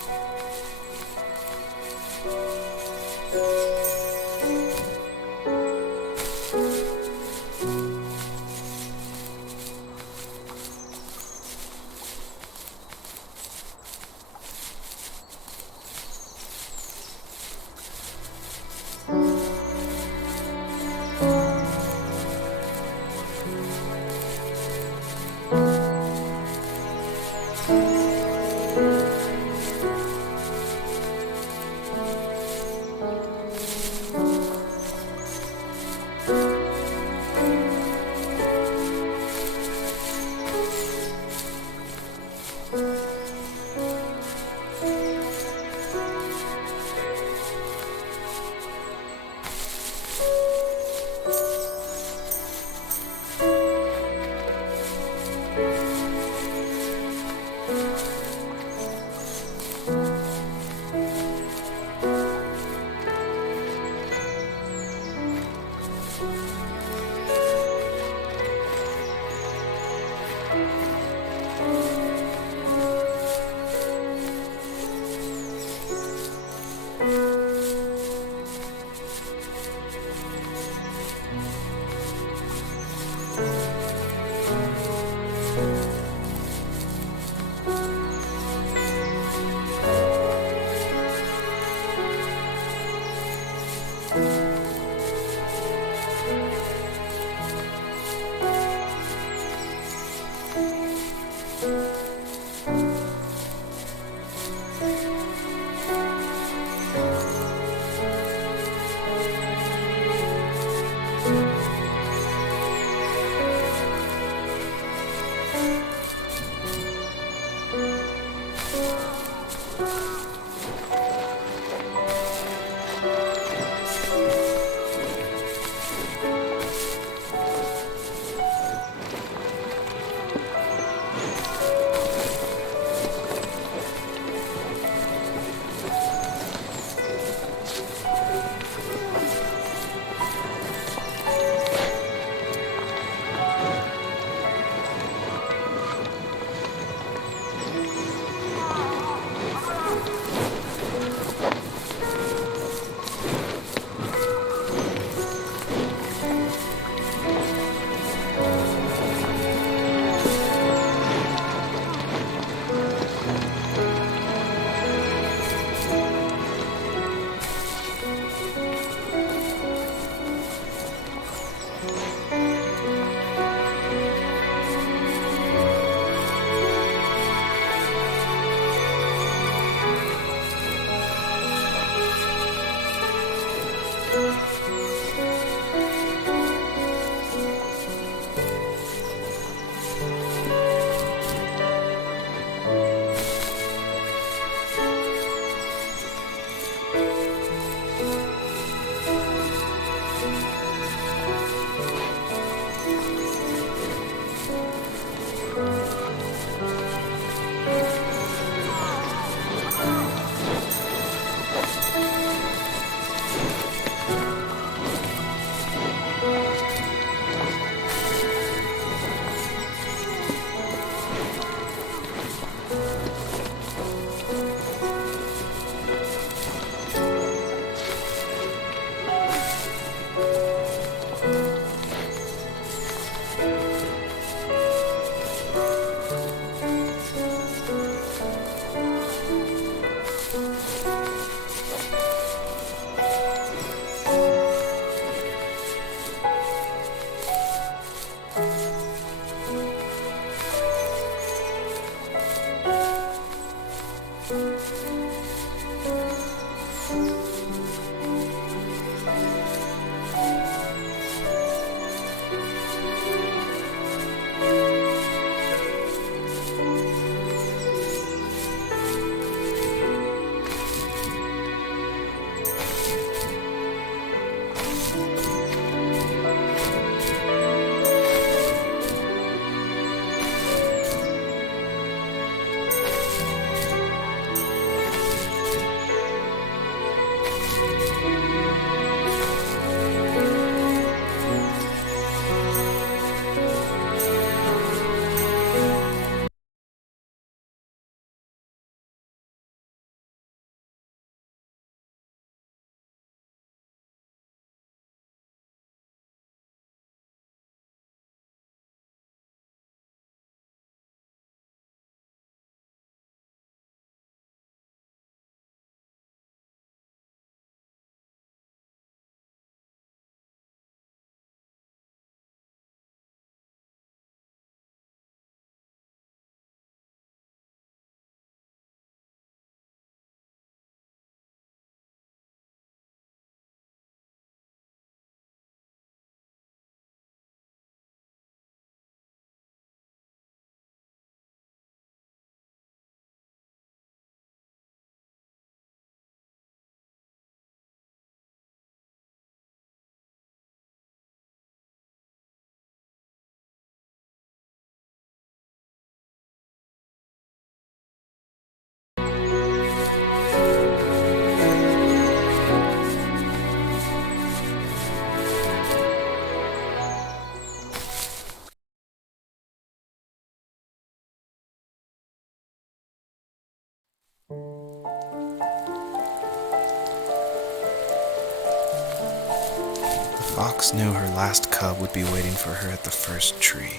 fox knew her last cub would be waiting for her at the first tree.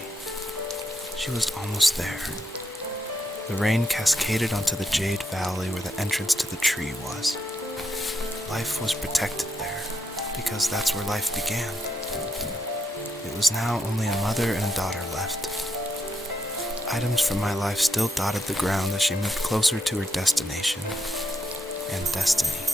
She was almost there. The rain cascaded onto the jade valley where the entrance to the tree was. Life was protected there, because that's where life began. It was now only a mother and a daughter left. Items from my life still dotted the ground as she moved closer to her destination and destiny.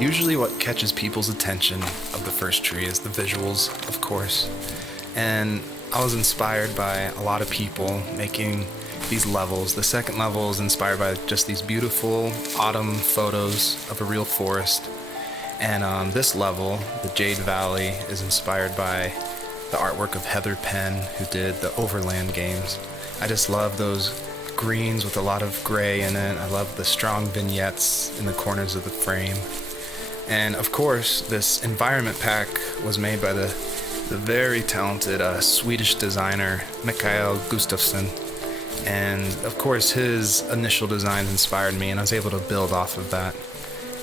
Usually what catches people's attention of the first tree is the visuals, of course. And I was inspired by a lot of people making these levels. The second level is inspired by just these beautiful autumn photos of a real forest. And this level, the Jade Valley, is inspired by the artwork of Heather Penn, who did the Overland games. I just love those greens with a lot of gray in it. I love the strong vignettes in the corners of the frame. And of course, this environment pack was made by the very talented Swedish designer Mikael Gustafsson. And of course, his initial designs inspired me, and I was able to build off of that.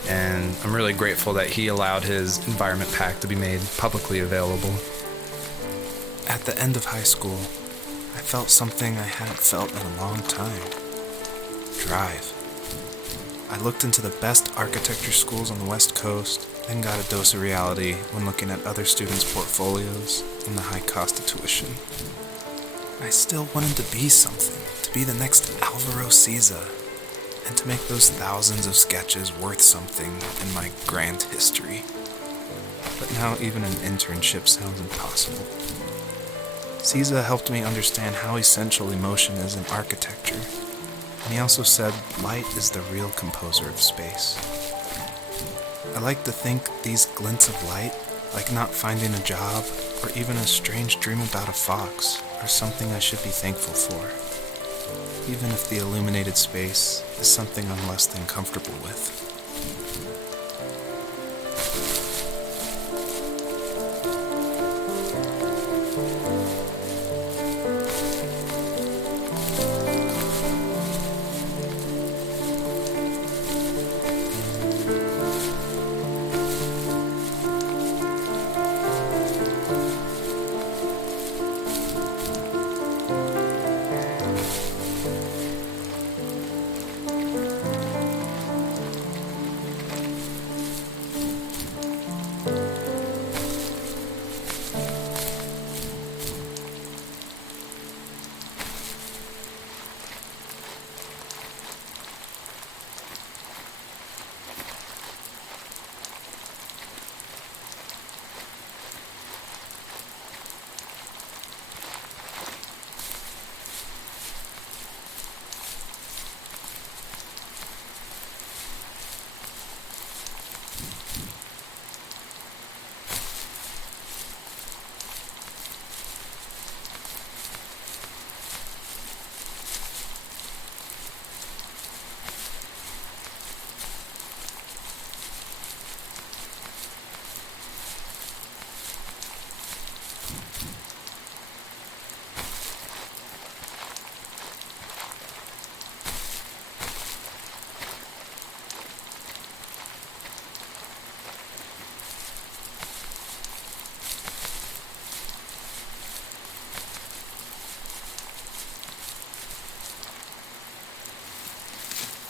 And I'm really grateful that he allowed his environment pack to be made publicly available. At the end of high school, I felt something I hadn't felt in a long time. Drive. I looked into the best architecture schools on the West Coast, then got a dose of reality when looking at other students' portfolios and the high cost of tuition. I still wanted to be something, to be the next Alvaro Siza, and to make those thousands of sketches worth something in my grand history. But now even an internship sounds impossible. Siza helped me understand how essential emotion is in architecture. And he also said light is the real composer of space. I like to think these glints of light, like not finding a job or even a strange dream about a fox, are something I should be thankful for, even if the illuminated space is something I'm less than comfortable with.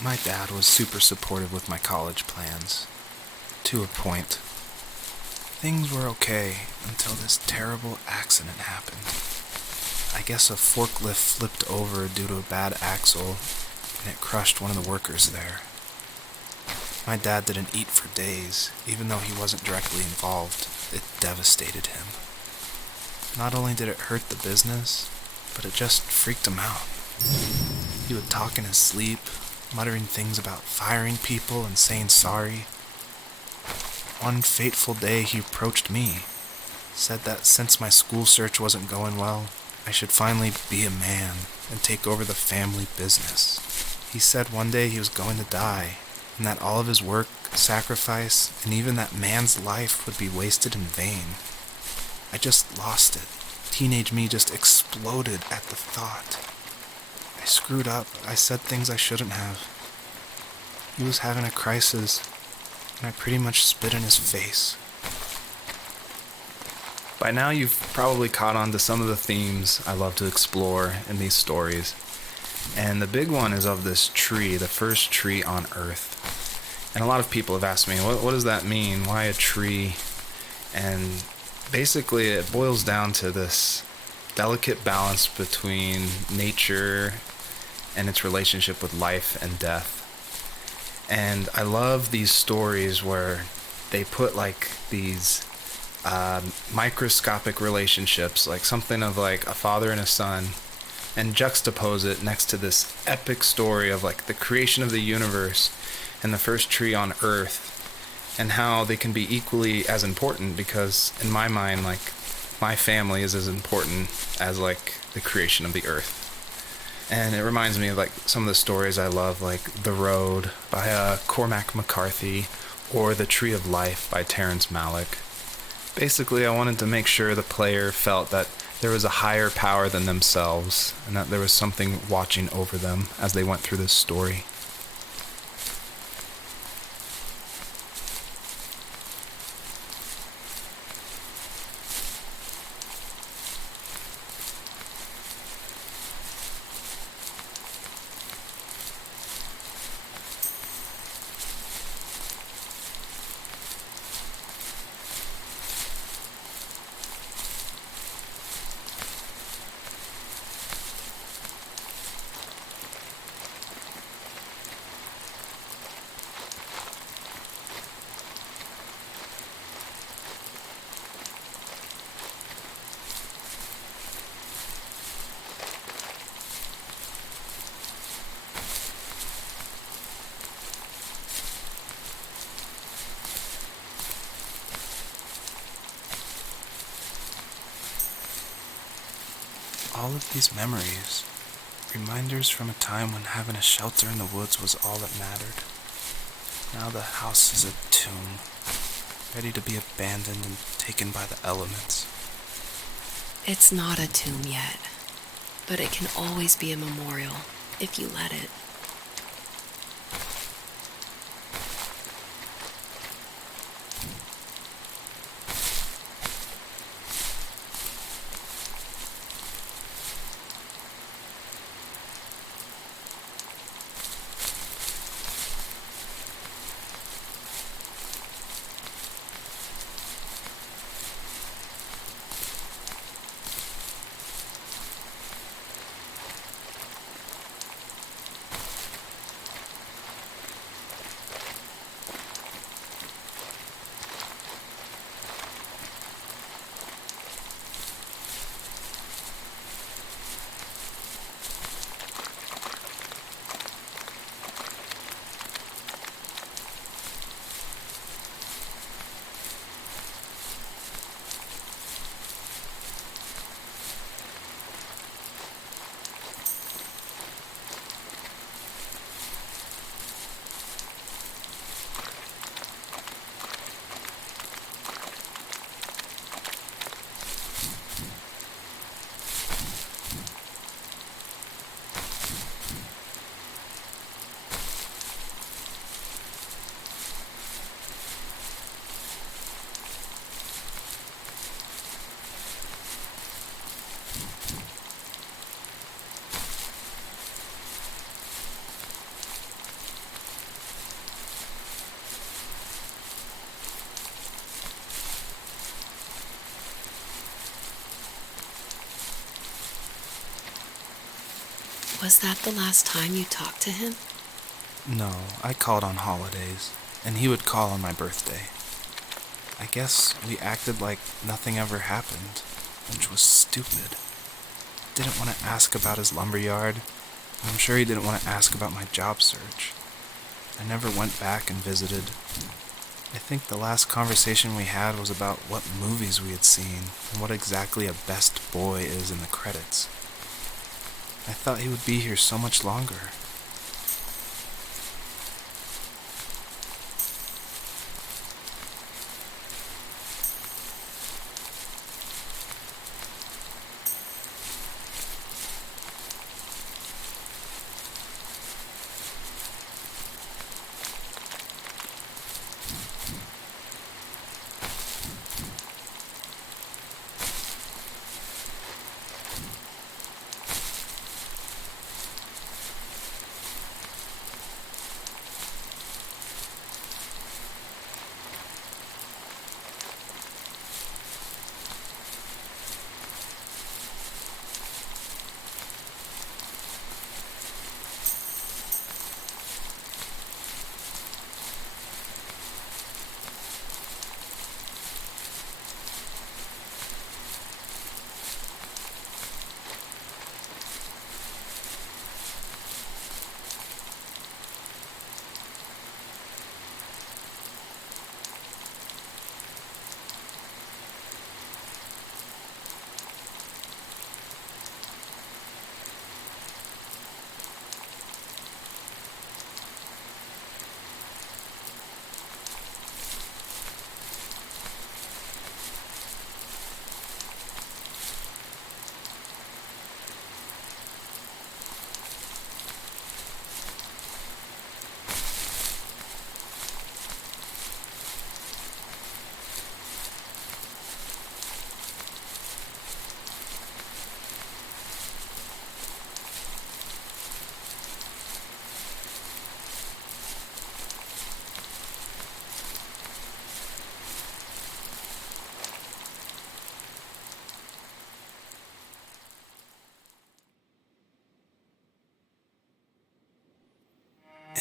My dad was super supportive with my college plans, to a point. Things were okay until this terrible accident happened. I guess a forklift flipped over due to a bad axle, and it crushed one of the workers there. My dad didn't eat for days, even though he wasn't directly involved. It devastated him. Not only did it hurt the business, but it just freaked him out. He would talk in his sleep, muttering things about firing people and saying sorry. One fateful day he approached me, said that since my school search wasn't going well, I should finally be a man and take over the family business. He said one day he was going to die, and that all of his work, sacrifice, and even that man's life would be wasted in vain. I just lost it. Teenage me just exploded at the thought. I screwed up. I said things I shouldn't have. He was having a crisis, and I pretty much spit in his face. By now you've probably caught on to some of the themes I love to explore in these stories. And the big one is of this tree, the first tree on Earth. And a lot of people have asked me, what does that mean? Why a tree? And basically it boils down to this delicate balance between nature and its relationship with life and death. And I love these stories where they put like these microscopic relationships, like something of like a father and a son, and juxtapose it next to this epic story of like the creation of the universe and the first tree on Earth, and how they can be equally as important, because in my mind, like, my family is as important as like the creation of the earth. And it reminds me of like some of the stories I love, like The Road by Cormac McCarthy, or The Tree of Life by Terrence Malick. Basically, I wanted to make sure the player felt that there was a higher power than themselves, and that there was something watching over them as they went through this story. All of these memories, reminders from a time when having a shelter in the woods was all that mattered. Now the house is a tomb, ready to be abandoned and taken by the elements. It's not a tomb yet, but it can always be a memorial if you let it. Was that the last time you talked to him? No, I called on holidays, and he would call on my birthday. I guess we acted like nothing ever happened, which was stupid. Didn't want to ask about his lumberyard. I'm sure he didn't want to ask about my job search. I never went back and visited. I think the last conversation we had was about what movies we had seen and what exactly a best boy is in the credits. I thought he would be here so much longer.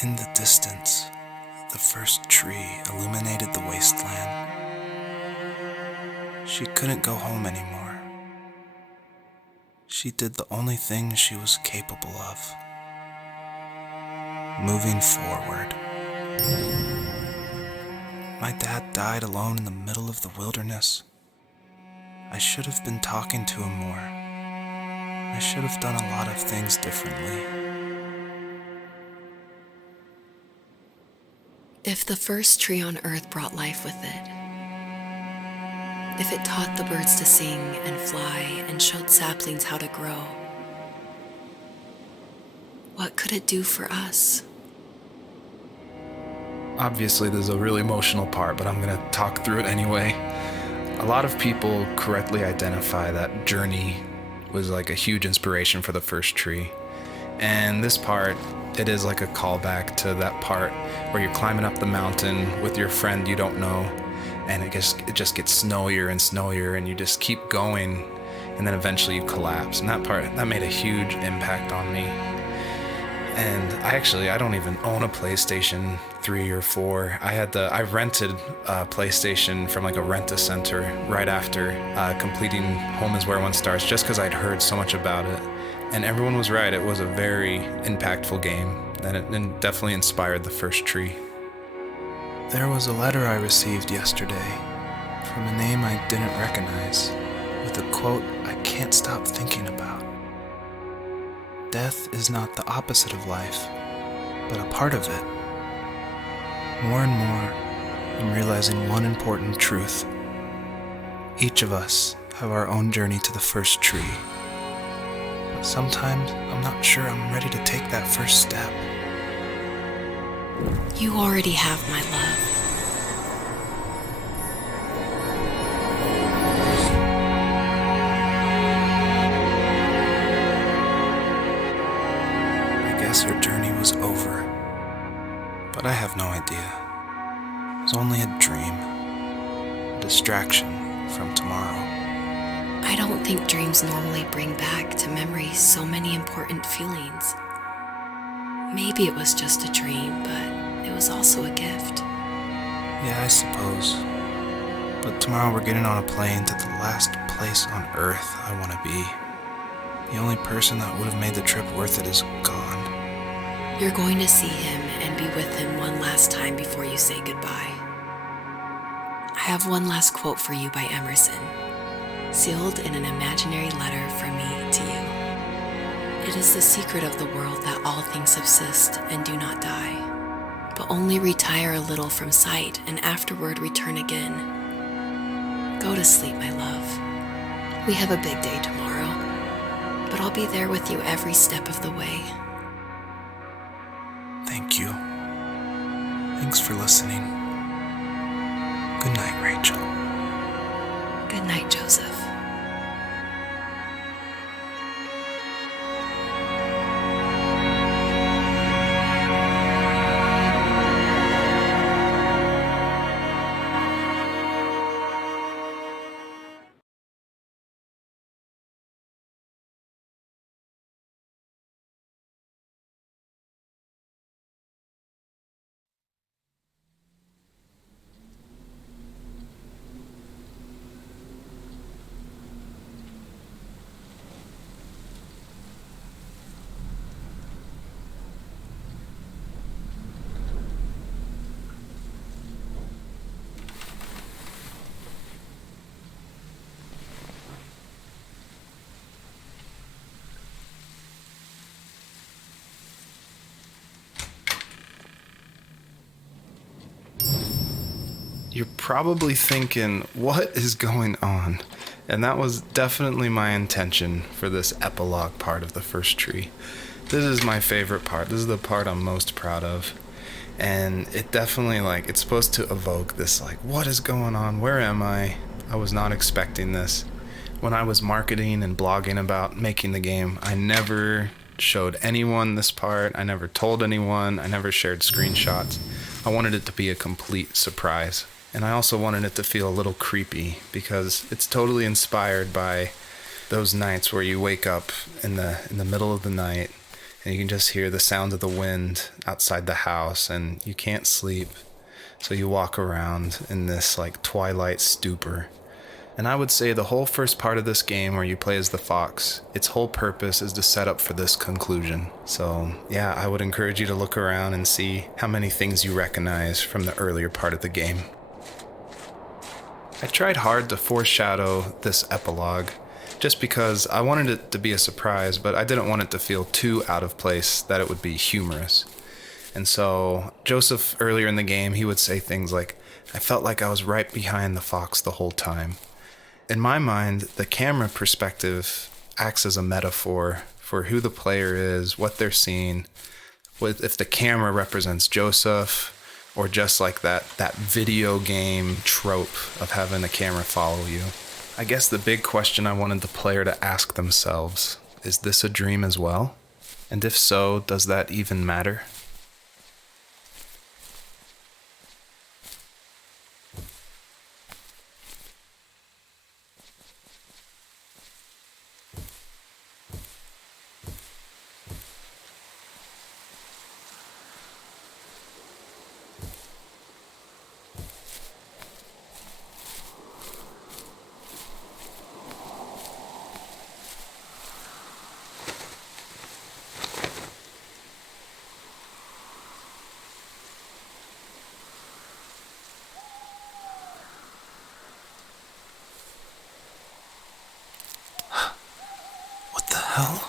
In the distance, the first tree illuminated the wasteland. She couldn't go home anymore. She did the only thing she was capable of. Moving forward. My dad died alone in the middle of the wilderness. I should have been talking to him more. I should have done a lot of things differently. If the first tree on earth brought life with it, if it taught the birds to sing and fly and showed saplings how to grow, what could it do for us? Obviously, there's a really emotional part, but I'm going to talk through it anyway. A lot of people correctly identify that Journey was like a huge inspiration for the first tree. And this part, it is like a callback to that part where you're climbing up the mountain with your friend you don't know, and it just gets snowier and snowier, and you just keep going, and then eventually you collapse. And that part, that made a huge impact on me. And I don't even own a PlayStation 3 or 4. I rented a PlayStation from like a rent-a-center right after completing Home is Where One Starts, just because I'd heard so much about it. And everyone was right, it was a very impactful game, and it definitely inspired the first tree. There was a letter I received yesterday from a name I didn't recognize, with a quote I can't stop thinking about. Death is not the opposite of life, but a part of it. More and more, I'm realizing one important truth. Each of us have our own journey to the first tree. But sometimes I'm not sure I'm ready to take that first step. You already have my love. I guess her journey was over, but I have no idea. It was only a dream, a distraction from tomorrow. I I don't think dreams normally bring back to memory so many important feelings. Maybe it was just a dream, but it was also a gift. Yeah, I suppose. But tomorrow we're getting on a plane to the last place on Earth I want to be. The only person that would have made the trip worth it is gone. You're going to see him and be with him one last time before you say goodbye. I have one last quote for you by Emerson, sealed in an imaginary letter from me to you. It is the secret of the world that all things subsist and do not die, but only retire a little from sight and afterward return again. Go to sleep, my love. We have a big day tomorrow, but I'll be there with you every step of the way. Thank you. Thanks for listening. Good night, Rachel. Good night, Joseph. You're probably thinking, what is going on? And that was definitely my intention for this epilogue part of the first tree. This is my favorite part. This is the part I'm most proud of. And it definitely, it's supposed to evoke this, what is going on? Where am I? I was not expecting this. When I was marketing and blogging about making the game, I never showed anyone this part. I never told anyone. I never shared screenshots. I wanted it to be a complete surprise. And I also wanted it to feel a little creepy because it's totally inspired by those nights where you wake up in the middle of the night and you can just hear the sound of the wind outside the house and you can't sleep. So you walk around in this twilight stupor. And I would say the whole first part of this game where you play as the fox, its whole purpose is to set up for this conclusion. So yeah, I would encourage you to look around and see how many things you recognize from the earlier part of the game. I tried hard to foreshadow this epilogue just because I wanted it to be a surprise, but I didn't want it to feel too out of place that it would be humorous. And so Joseph, earlier in the game, he would say things like, I felt like I was right behind the fox the whole time. In my mind, the camera perspective acts as a metaphor for who the player is, what they're seeing. If the camera represents Joseph, or just like that video game trope of having the camera follow you. I guess the big question I wanted the player to ask themselves, is this a dream as well? And if so, does that even matter? What the hell?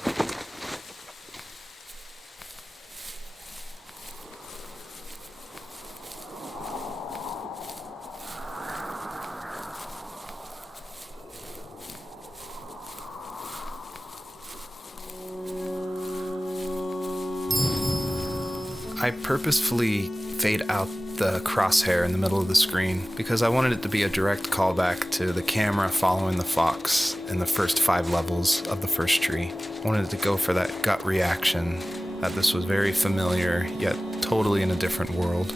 I purposefully fade out the crosshair in the middle of the screen because I wanted it to be a direct callback to the camera following the fox in the first 5 levels of the first tree. I wanted it to go for that gut reaction that this was very familiar, yet totally in a different world.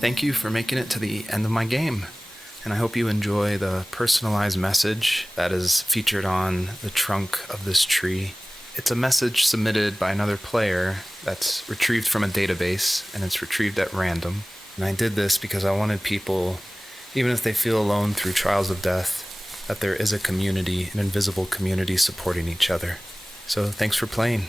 thank you for making it to the end of my game. And I hope you enjoy the personalized message that is featured on the trunk of this tree. It's a message submitted by another player that's retrieved from a database, and it's retrieved at random. And I did this because I wanted people, even if they feel alone through trials of death, that there is a community, an invisible community supporting each other. So thanks for playing.